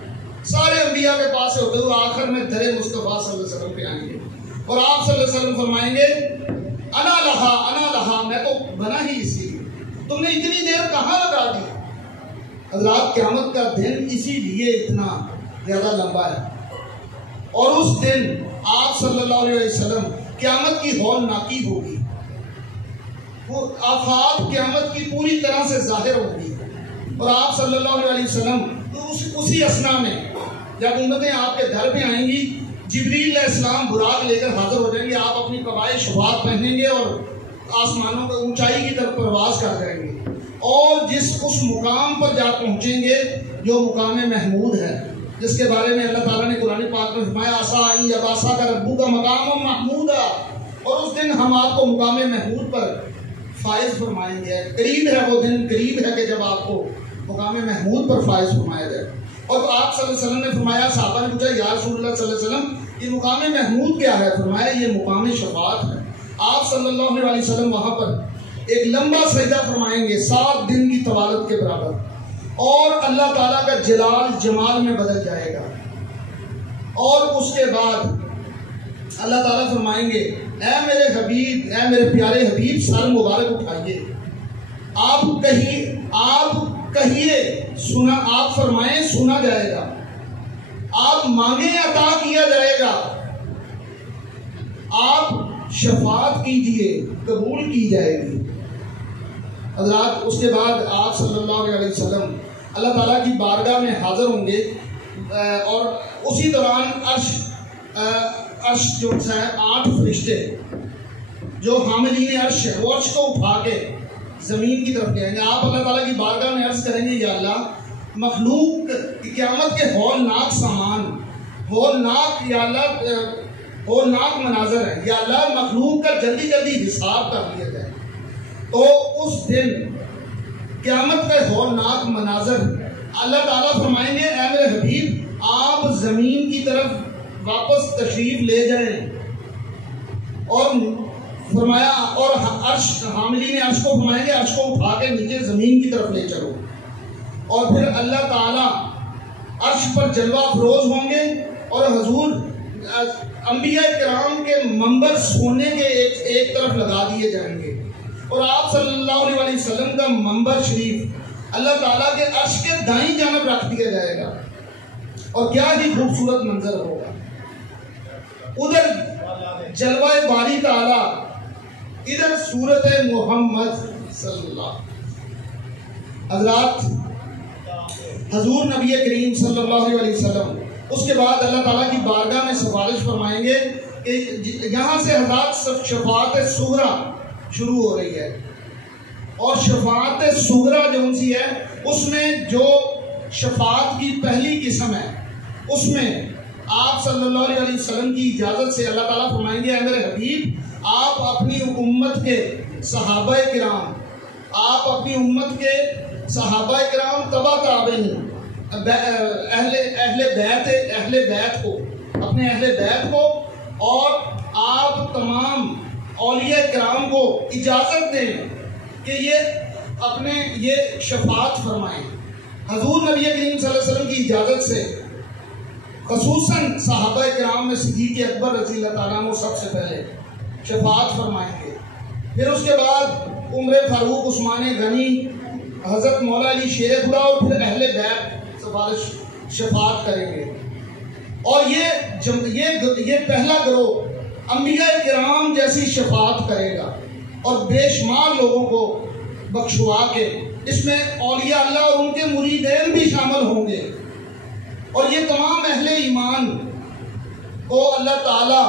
سارے انبیاء کے پاس سے ہوتے ہوئے آخر میں در مصطفیٰ صلی اللہ علیہ وسلم پہ آئیں گے اور آپ صلی اللہ علیہ وسلم فرمائیں گے انا لہا، میں تو بنا ہی اسی لیے، تم نے اتنی دیر کہاں لگا دی. حضرات قیامت کا دن اسی لیے اتنا زیادہ لمبا ہے، اور اس دن آپ صلی اللہ علیہ وسلم قیامت کی ہولناکی ہوگی، وہ آفات قیامت کی پوری طرح سے ظاہر ہوگی، اور آپ صلی اللہ علیہ وسلم اسی اسنا میں جب امتیں آپ کے در پہ آئیں گی، جبریل علیہ السلام براق لے کر حاضر ہو جائیں گے، آپ اپنی قبائل شفاعت پہنیں گے اور آسمانوں پر اونچائی کی طرف پرواز کر جائیں گے، اور اس مقام پر جا پہنچیں گے جو مقام محمود ہے، جس کے بارے میں اللہ تعالیٰ نے قرآن پاک میں فرمایا عسیٰ ان یبعثک ربک مقاما محمودا، اور اس دن ہم آپ کو مقام محمود پر فائز فرمائیں گے. قریب ہے وہ دن، قریب ہے کہ جب آپ کو مقام محمود پر فائز فرمایا جائے. اور آپ صلی اللہ علیہ وسلم نے فرمایا، صحابہ نے پوچھا یا رسول اللہ صلی اللہ علیہ وسلم یہ مقام محمود کیا ہے؟ فرمایا یہ مقام شفاعت ہے. آپ صلی اللہ علیہ وسلم وہاں پر ایک لمبا سجدہ فرمائیں گے 7 دن کی طوالت کے برابر، اور اللہ تعالیٰ کا جلال جمال میں بدل جائے گا، اور اس کے بعد اللہ تعالیٰ فرمائیں گے اے میرے حبیب، اے میرے پیارے حبیب، سر مبارک اٹھائیے، آپ کہیے سنا، آپ فرمائیں سنا جائے گا، آپ مانگیں عطا کیا جائے گا، آپ شفاعت کیجئے قبول کی جائے گی. حضرات اس کے بعد آپ صلی اللہ علیہ وسلم اللہ تعالیٰ کی بارگاہ میں حاضر ہوں گے، اور اسی دوران عرش جو ہے 8 فرشتے جو حاملین عرش ہے وہ عرش کو اٹھا کے زمین کی طرف جائیں گے. آپ اللہ تعالیٰ کی بارگاہ میں عرض کریں گے یا اللہ، مخلوق قیامت کے ہولناک سامان ہولناک یا اللہ ہولناک مناظر ہے، یا اللہ مخلوق کا جلدی جلدی حساب کر لیا جائے. تو اس دن قیامت کا ہولناک مناظر اللہ تعالیٰ فرمائیں گے اے میرے حبیب آپ زمین کی طرف واپس تشریف لے جائیں. اور فرمایا اور عرش حاملین عرش کو فرمائیں گے عرش کو اٹھا کے نیچے زمین کی طرف لے چلو. اور پھر اللہ تعالیٰ عرش پر جلوہ افروز ہوں گے اور حضور انبیاء کرام کے منبر سونے کے ایک طرف لگا دیے جائیں گے، اور آپ صلی اللہ علیہ وسلم کا منبر شریف اللہ تعالیٰ کے عرش کے دائیں جانب رکھ دیا جائے گا. اور کیا ہی خوبصورت منظر ہوگا. ادھر جلوہ باری تعالیٰ، ادھر صورت محمد صلی اللہ. حضرات حضور نبی کریم صلی اللہ علیہ وسلم اس کے بعد اللہ تعالیٰ کی بارگاہ میں سفارش فرمائیں گے کہ یہاں سے حضرات شفاعت صغریٰ شروع ہو رہی ہے. اور شفاعت صغریٰ جو ان سی ہے اس میں جو شفاعت کی پہلی قسم ہے اس میں آپ صلی اللہ علیہ وسلم کی اجازت سے اللہ تعالیٰ فرمائیں گے اے میرے حبیب آپ اپنی امت کے صحابہ کرام، آپ اپنی امت کے صحابہ کرام تبع تابعین اہل بیت کو، اپنے اہل بیت کو اور آپ تمام اولیاء کرام کو اجازت دیں کہ یہ اپنے یہ شفاعت فرمائیں. حضور نبی کریم صلی اللہ علیہ وسلم کی اجازت سے خصوصاً صحابہ کرام میں صدیق اکبر رضی اللہ تعالیٰ عنہ سب سے پہلے شفاعت فرمائیں گے. پھر اس کے بعد عمر فاروق، عثمان غنی، حضرت مولا علی شیر خدا اور پھر اہل بیت شفاعت کریں گے. اور یہ پہلا گروہ انبیاء کرام جیسی شفاعت کرے گا اور بے شمار لوگوں کو بخشوا کے، اس میں اولیاء اللہ اور ان کے مریدین بھی شامل ہوں گے. اور یہ تمام اہل ایمان کو اللہ تعالیٰ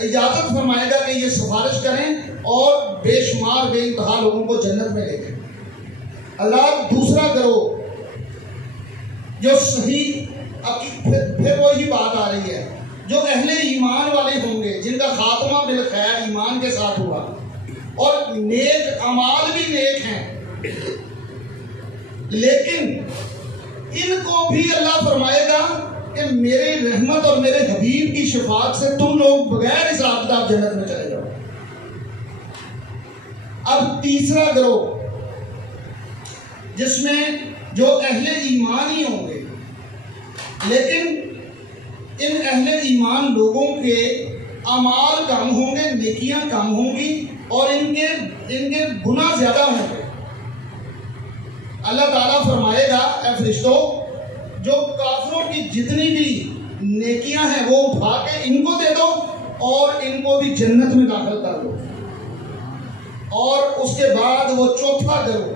اجازت فرمائے گا کہ یہ سفارش کریں اور بے شمار بے انتہا لوگوں کو جنت میں لے گئے. اللہ دوسرا گروہ جو صحیح پھر وہی بات آ رہی ہے جو اہل ایمان والے ہوں گے جن کا خاتمہ بالخیر ایمان کے ساتھ ہوا اور نیک اعمال بھی نیک ہیں، لیکن ان کو بھی اللہ فرمائے گا کہ میرے رحمت اور میرے حبیب کی شفاعت سے تم لوگ بغیر حساب کتاب جنت میں چلے جاؤ. اب تیسرا گروہ جس میں جو اہل ایمان ہی ہوں گے، لیکن ان اہل ایمان لوگوں کے اعمال کم ہوں گے، نیکیاں کم ہوں گی اور ان کے گناہ زیادہ ہوں گے. اللہ تعالیٰ فرمائے گا اے فرشتوں جو کافروں کی جتنی بھی نیکیاں ہیں وہ اٹھا کے ان کو دے دو اور ان کو بھی جنت میں داخل کر دو. اور اس کے بعد وہ چوتھا گروہ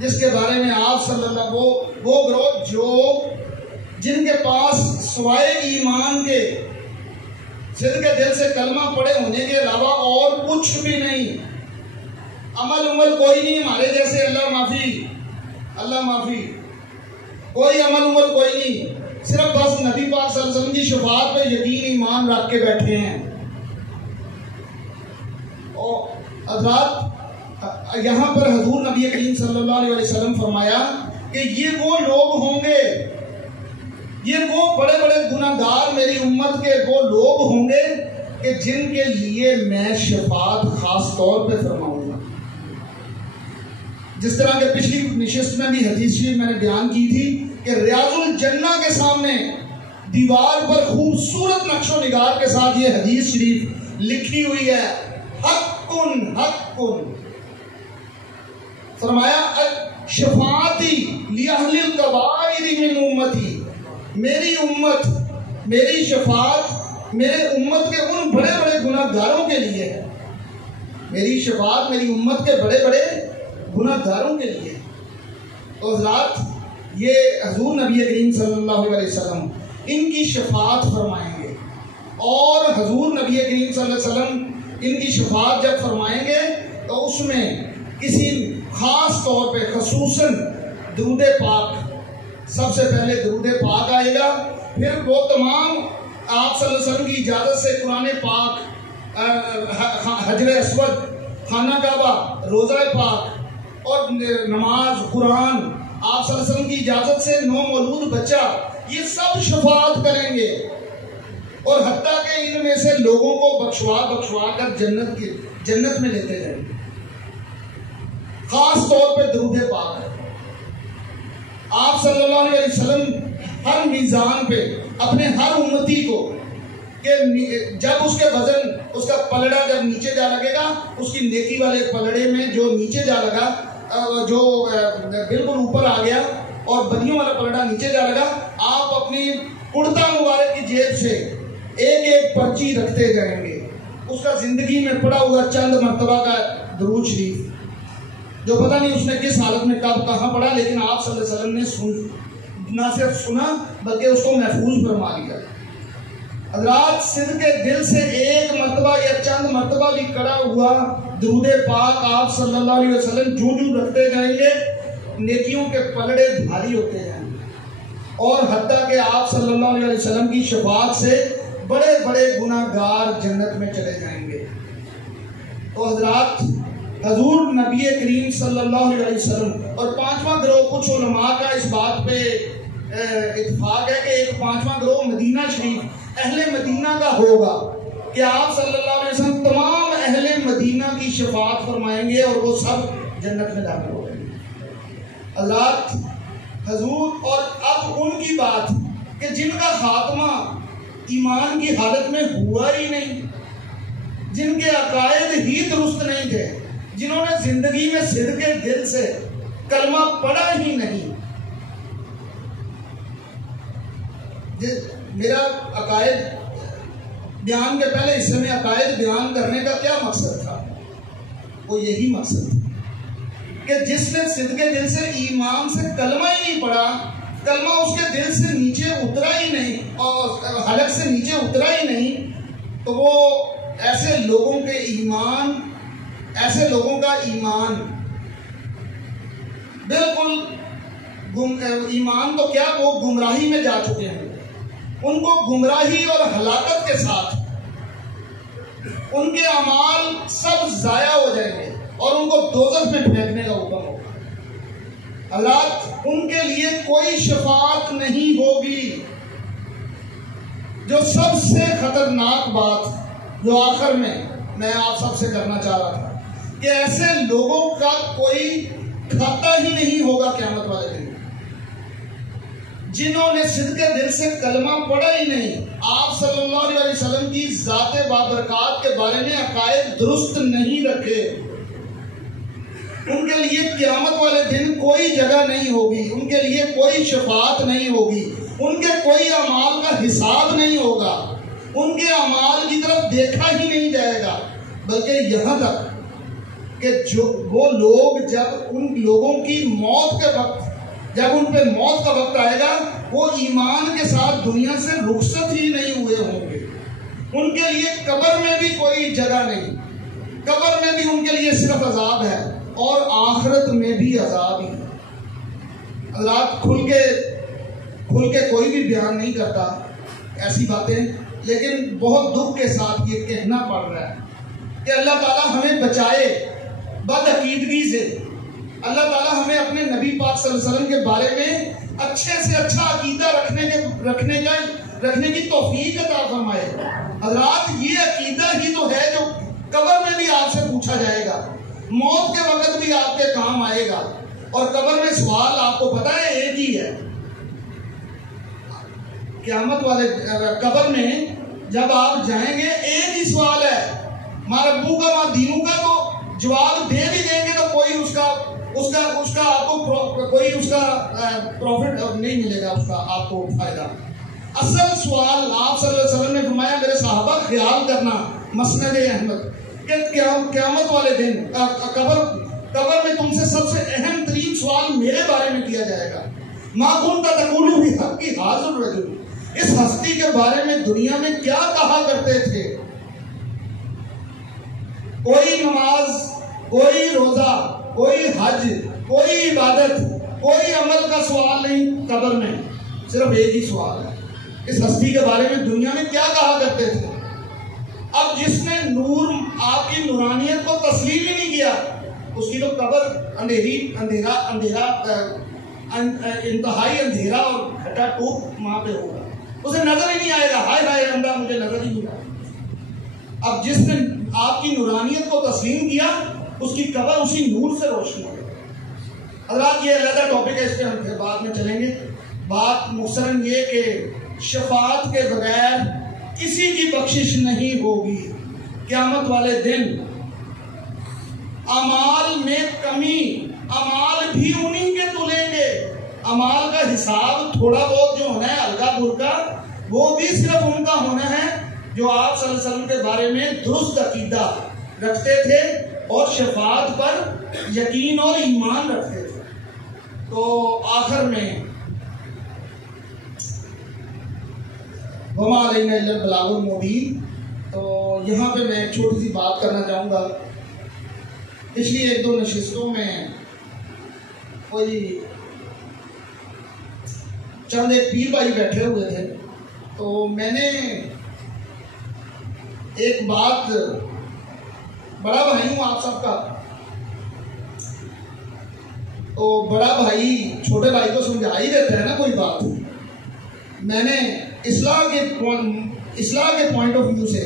جس کے بارے میں آپ صلی اللہ وہ گروہ جو جن کے پاس سوائے ایمان کے صدق دل سے کلمہ پڑے ہونے کے علاوہ اور کچھ بھی نہیں، عمل کوئی نہیں ہمارے جیسے، اللہ معافی کوئی عمل کوئی نہیں، صرف بس نبی پاک صلی اللہ علیہ وسلم کی شفاعت پہ یقین ایمان رکھ کے بیٹھے ہیں. اور حضرات یہاں پر حضور نبی کریم صلی اللہ علیہ وسلم فرمایا کہ یہ وہ لوگ ہوں گے، یہ وہ بڑے بڑے گناہ گار میری امت کے وہ لوگ ہوں گے کہ جن کے لیے میں شفاعت خاص طور پہ فرماؤں گا. جس طرح کہ پچھلی نشست میں بھی حدیث شریف میں نے بیان کی تھی کہ ریاض الجنہ کے سامنے دیوار پر خوبصورت نقش و نگار کے ساتھ یہ حدیث شریف لکھی ہوئی ہے، حق کن فرمایا شفاعتی لأہل الکبائر من امتی، میری امت، میری شفاعت میرے امت کے ان بڑے بڑے گناہ گاروں کے لیے ہے. میری شفاعت میری امت کے بڑے بڑے گناہ گاروں کے لیے. تو حضرات یہ حضور نبی کریم صلی اللہ علیہ وسلم ان کی شفاعت فرمائیں گے، اور حضور نبی کریم صلی اللہ علیہ وسلم ان کی شفاعت جب فرمائیں گے تو اس میں کسی خاص طور پہ خصوصاً درود پاک، سب سے پہلے درود پاک آئے گا پھر وہ تمام آپ صلی اللہ علیہ وسلم کی اجازت سے قرآن پاک، حجر اسود، خانہ کعبہ، روزہ پاک اور نماز، قرآن، آپ صلی اللہ علیہ وسلم کی اجازت سے نو مولود بچہ، یہ سب شفاعت کریں گے، اور حتیٰ کہ ان میں سے لوگوں کو بخشوا کر جنت میں لیتے جائیں گے۔ خاص طور پہ درود پاک ہے۔ آپ صلی اللہ علیہ وسلم ہر میزان پہ اپنے ہر امتی کو کہ جب اس کے وزن، اس کا پلڑا جب نیچے جا لگے گا، اس کی نیکی والے پلڑے میں جو نیچے جا لگا، جو بالکل اوپر آ گیا اور بدیوں والا پلڑا نیچے جا لگا، آپ اپنی کرتا مبارک کی جیب سے ایک ایک پرچی رکھتے جائیں گے، اس کا زندگی میں پڑا ہوا چند مرتبہ کا درود شریف، جو پتہ نہیں اس نے کس حالت میں کب کہاں پڑھا، لیکن آپ صلی اللہ علیہ وسلم نے نہ صرف سنا بلکہ اس کو محفوظ فرما لیا۔ حضرات، صدق دل سے ایک مرتبہ یا چند مرتبہ بھی کڑا ہوا درود پاک آپ صلی اللہ علیہ وسلم جو رکھتے جائیں گے، نیکیوں کے پلڑے بھاری ہوتے جائیں گے، اور حتیٰ کہ آپ صلی اللہ علیہ وسلم کی شفاعت سے بڑے بڑے گناہ گار جنت میں چلے جائیں گے۔ تو حضرات، حضور نبی کریم صلی اللہ علیہ وسلم اور پانچواں گروہ، کچھ علماء کا اس بات پہ اتفاق ہے کہ ایک پانچواں گروہ مدینہ شریف، اہل مدینہ کا ہوگا، کہ آپ صلی اللہ علیہ وسلم تمام اہل مدینہ کی شفاعت فرمائیں گے اور وہ سب جنت میں داخل ہو جائیں گے۔ حضرات، حضور، اور اب ان کی بات کہ جن کا خاتمہ ایمان کی حالت میں ہوا ہی نہیں، جن کے عقائد ہی درست نہیں تھے، جنہوں نے زندگی میں صدق دل سے کلمہ پڑھا ہی نہیں۔ میرا عقائد بیان کے پہلے حصے میں عقائد بیان کرنے کا کیا مقصد تھا؟ وہ یہی مقصد تھا کہ جس نے صدق دل سے ایمان سے کلمہ ہی نہیں پڑھا، کلمہ اس کے دل سے نیچے اترا ہی نہیں اور حلق سے نیچے اترا ہی نہیں، تو وہ ایسے لوگوں کا ایمان بالکل ایمان تو کیا، وہ گمراہی میں جا چکے ہیں، ان کو گمراہی اور ہلاکت کے ساتھ ان کے اعمال سب ضائع ہو جائیں گے اور ان کو دوزخ میں پھینکنے کا حکم ہوگا۔ حالات، ان کے لیے کوئی شفاعت نہیں ہوگی۔ جو سب سے خطرناک بات جو آخر میں آپ سب سے کرنا چاہ رہا تھا کہ ایسے لوگوں کا کوئی کھاتا ہی نہیں ہوگا قیامت والے دن، جنہوں نے صدق دل سے کلمہ پڑھا ہی نہیں، آپ صلی اللہ علیہ وسلم کی ذات بابرکات کے بارے میں عقائد درست نہیں رکھے، ان کے لیے قیامت والے دن کوئی جگہ نہیں ہوگی، ان کے لیے کوئی شفاعت نہیں ہوگی، ان کے کوئی اعمال کا حساب نہیں ہوگا، ان کے اعمال کی طرف دیکھا ہی نہیں جائے گا، بلکہ یہاں تک کہ وہ لوگ جب ان لوگوں کی موت کے وقت، جب ان پہ موت کا وقت آئے گا، وہ ایمان کے ساتھ دنیا سے رخصت ہی نہیں ہوئے ہوں گے، ان کے لیے قبر میں بھی کوئی جگہ نہیں، قبر میں بھی ان کے لیے صرف عذاب ہے اور آخرت میں بھی عذاب ہی۔ حضرات، کھل کے کوئی بھی بیان نہیں کرتا ایسی باتیں، لیکن بہت دکھ کے ساتھ یہ کہنا پڑ رہا ہے کہ اللہ تعالیٰ ہمیں بچائے بد عقیدگی سے، اللہ تعالیٰ ہمیں اپنے نبی پاک صلی اللہ علیہ وسلم کے بارے میں اچھے سے اچھا عقیدہ رکھنے کی توفیق عطا فرمائے۔ حضرات، یہ عقیدہ ہی تو ہے جو قبر میں بھی آپ سے پوچھا جائے گا، موت کے وقت بھی آپ کے کام آئے گا، اور قبر میں سوال آپ کو پتہ ہے ایک ہی ہے۔ قیامت والے قبر میں جب آپ جائیں گے ایک ہی سوال ہے، ماں ربو کا ماں دینوں کا، تو جواب دے بھی دیں گے تو کوئی اس کا آپ کو کوئی اس کا پروفٹ نہیں ملے گا، اس کا آپ کو فائدہ۔ اصل سوال آپ صلی اللہ علیہ وسلم نے فرمایا، میرے صحابہ خیال کرنا، مسند احمد، کہ قیامت والے دن قبر میں تم سے سب سے اہم ترین سوال میرے بارے میں کیا جائے گا۔ ما کنت تقول فی حق ھذا الرجل، اس ہستی کے بارے میں دنیا میں کیا کہا کرتے تھے؟ کوئی نماز، کوئی روزہ، کوئی حج، کوئی عبادت، کوئی عمل کا سوال نہیں، قبر میں صرف ایک ہی سوال ہے، اس ہستی کے بارے میں دنیا میں کیا کہا کرتے تھے. اب جس نے نور آپ کی نورانیت کو تسلیم ہی نہیں کیا اس کی تو قبر اندھیرا انتہائی اندھیرا اور گھٹا ٹوپ وہاں پہ ہوگا. اسے نظر ہی نہیں آئے گا ہائے ہائے اندھا مجھے نظر ہی نہیں آیا. اب جس نے آپ کی نورانیت کو تسلیم کیا اس کی قبر اسی نور سے روشن ہو گئی. حضرات یہ علیحدہ ٹاپک ہے, اس پہ ہم پھر بعد میں چلیں گے. بات مختصراً یہ کہ شفاعت کے بغیر کسی کی بخشش نہیں ہوگی. قیامت والے دن اعمال میں کمی, اعمال بھی انہیں کے تلیں گے. اعمال کا حساب تھوڑا بہت جو ہونا ہے ہلکا پھلکا وہ بھی صرف ان کا ہونا ہے جو آپ صلی اللہ علیہ وسلم کے بارے میں درست عقیدہ رکھتے تھے اور شفاعت پر یقین اور ایمان رکھتے تھے. تو آخر میں وما علینا الا البلاغ المبین. تو یہاں پہ میں ایک چھوٹی سی بات کرنا چاہوں گا. پچھلی ایک دو نشستوں میں کوئی چند ایک پیر بھائی بیٹھے ہوئے تھے, تو میں نے ایک بات, بڑا بھائی ہوں آپ سب کا, تو بڑا بھائی چھوٹے بھائی کو سمجھا ہی دیتا ہے نا کوئی بات. میں نے اصلاح کے پوائنٹ آف ویو سے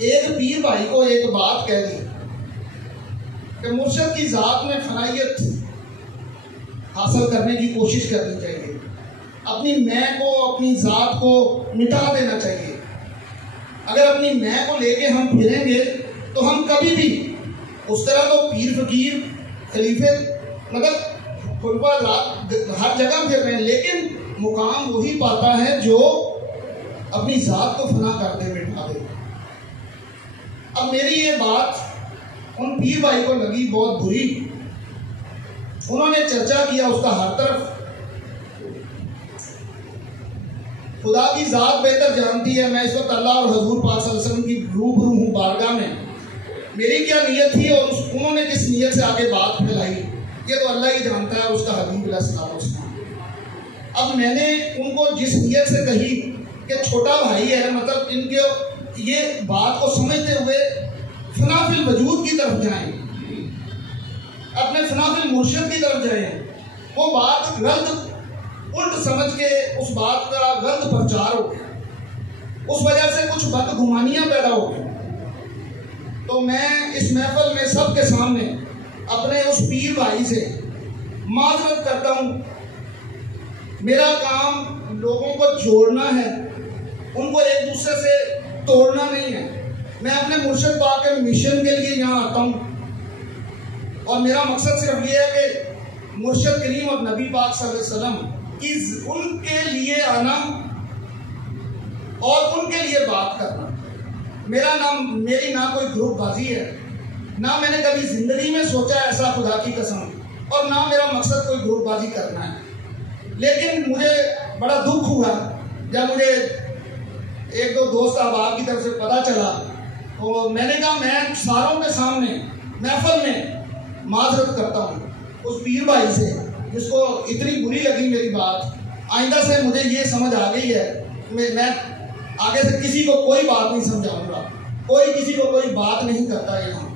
ایک پیر بھائی کو ایک بات کہہ دی کہ مرشد کی ذات میں فنائیت حاصل کرنے کی کوشش کرنی چاہیے. اپنی میں کو, اپنی ذات کو مٹا دینا چاہیے. اگر اپنی میں کو لے کے ہم پھریں گے تو ہم کبھی بھی اس طرح تو پیر فقیر خلیفے مطلب خلفاء ہر جگہ پھر رہے ہیں, لیکن مقام وہی پاتا ہے جو اپنی ذات کو فنا کر دے, مٹا دے. اب میری یہ بات ان پیر بھائی کو لگی بہت بری. انہوں نے چرچا کیا اس کا ہر طرف. خدا کی ذات بہتر جانتی ہے. میں اس وقت اللہ اور حضور پاک صلی اللہ علیہ وسلم کی روبرو ہوں بارگاہ میں. میری کیا نیت تھی اور انہوں نے کس نیت سے آگے بات پھیلائی یہ تو اللہ ہی جانتا ہے, اس کا حبیب علیہ السلام. اب میں نے ان کو جس نیت سے کہی کہ چھوٹا بھائی ہے, مطلب ان کے یہ بات کو سمجھتے ہوئے فنا فی الوجود کی طرف جائیں, اپنے فنا فی المرشد کی طرف جائیں. وہ بات غلط الٹ سمجھ کے اس بات کا غلط پرچار ہو گیا, اس وجہ سے کچھ بدگمانیاں پیدا ہو گئی. تو میں اس محفل میں سب کے سامنے اپنے اس پیر بھائی سے معذرت کرتا ہوں. میرا کام لوگوں کو جوڑنا ہے, ان کو ایک دوسرے سے توڑنا نہیں ہے. میں اپنے مرشد پاک کے مشن کے لیے یہاں آتا ہوں اور میرا مقصد صرف یہ ہے کہ مرشد کریم اور نبی پاک صلی اللہ علیہ وسلم کی ان کے لیے آنا اور ان کے لیے بات کرنا. میری نہ کوئی گروپ بازی ہے, نہ میں نے کبھی زندگی میں سوچا ہے ایسا خدا کی قسم, اور نہ میرا مقصد کوئی گروپ بازی کرنا ہے. لیکن مجھے بڑا دکھ ہوا جب مجھے ایک دو دوست احباب کی طرف سے پتہ چلا, تو میں نے کہا میں ساروں کے سامنے محفل میں معذرت کرتا ہوں اس پیر بھائی سے جس کو اتنی بری لگی میری بات. آئندہ سے مجھے یہ سمجھ آ گئی ہے میں آگے سے کسی کو کوئی بات نہیں سمجھاؤں گا, کوئی کسی کو کوئی بات نہیں کرتا یہاں,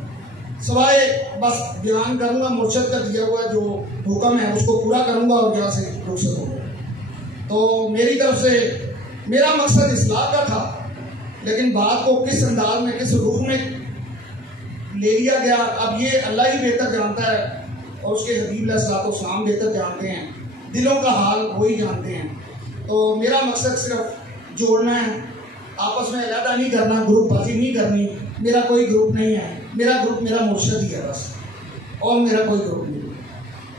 سوائے بس بیان کروں گا مرشد کا دیا ہوا جو حکم ہے اس کو پورا کروں گا اور یہاں سے رک سکوں گا. تو میری طرف سے میرا مقصد اصلاح کا تھا, لیکن بات کو کس انداز میں کس رخ میں لے لیا گیا اب یہ اللہ ہی بہتر جانتا ہے اور اس کے حبیب علیہ السلام بہتر جانتے ہیں, دلوں کا حال وہی جانتے ہیں. تو میرا مقصد صرف جوڑنا ہے, آپس میں علیحدہ نہیں کرنا, گروپ بازی نہیں کرنی. میرا کوئی گروپ نہیں ہے, میرا گروپ میرا مرشد ہی ہے بس, اور میرا کوئی گروپ نہیں.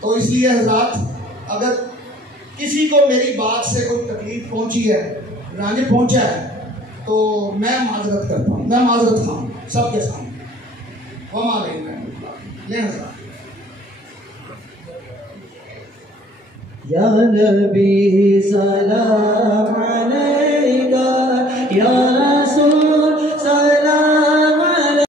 تو اس لیے حضرات اگر کسی کو میری بات سے کوئی تکلیف پہنچی ہے, رنج پہنچا ہے, تو میں معذرت کرتا ہوں, میں معذرت خواہ ہوں سب کے سامنے. وما علینا لے حضرات. یا نبی سلام علیکہ یا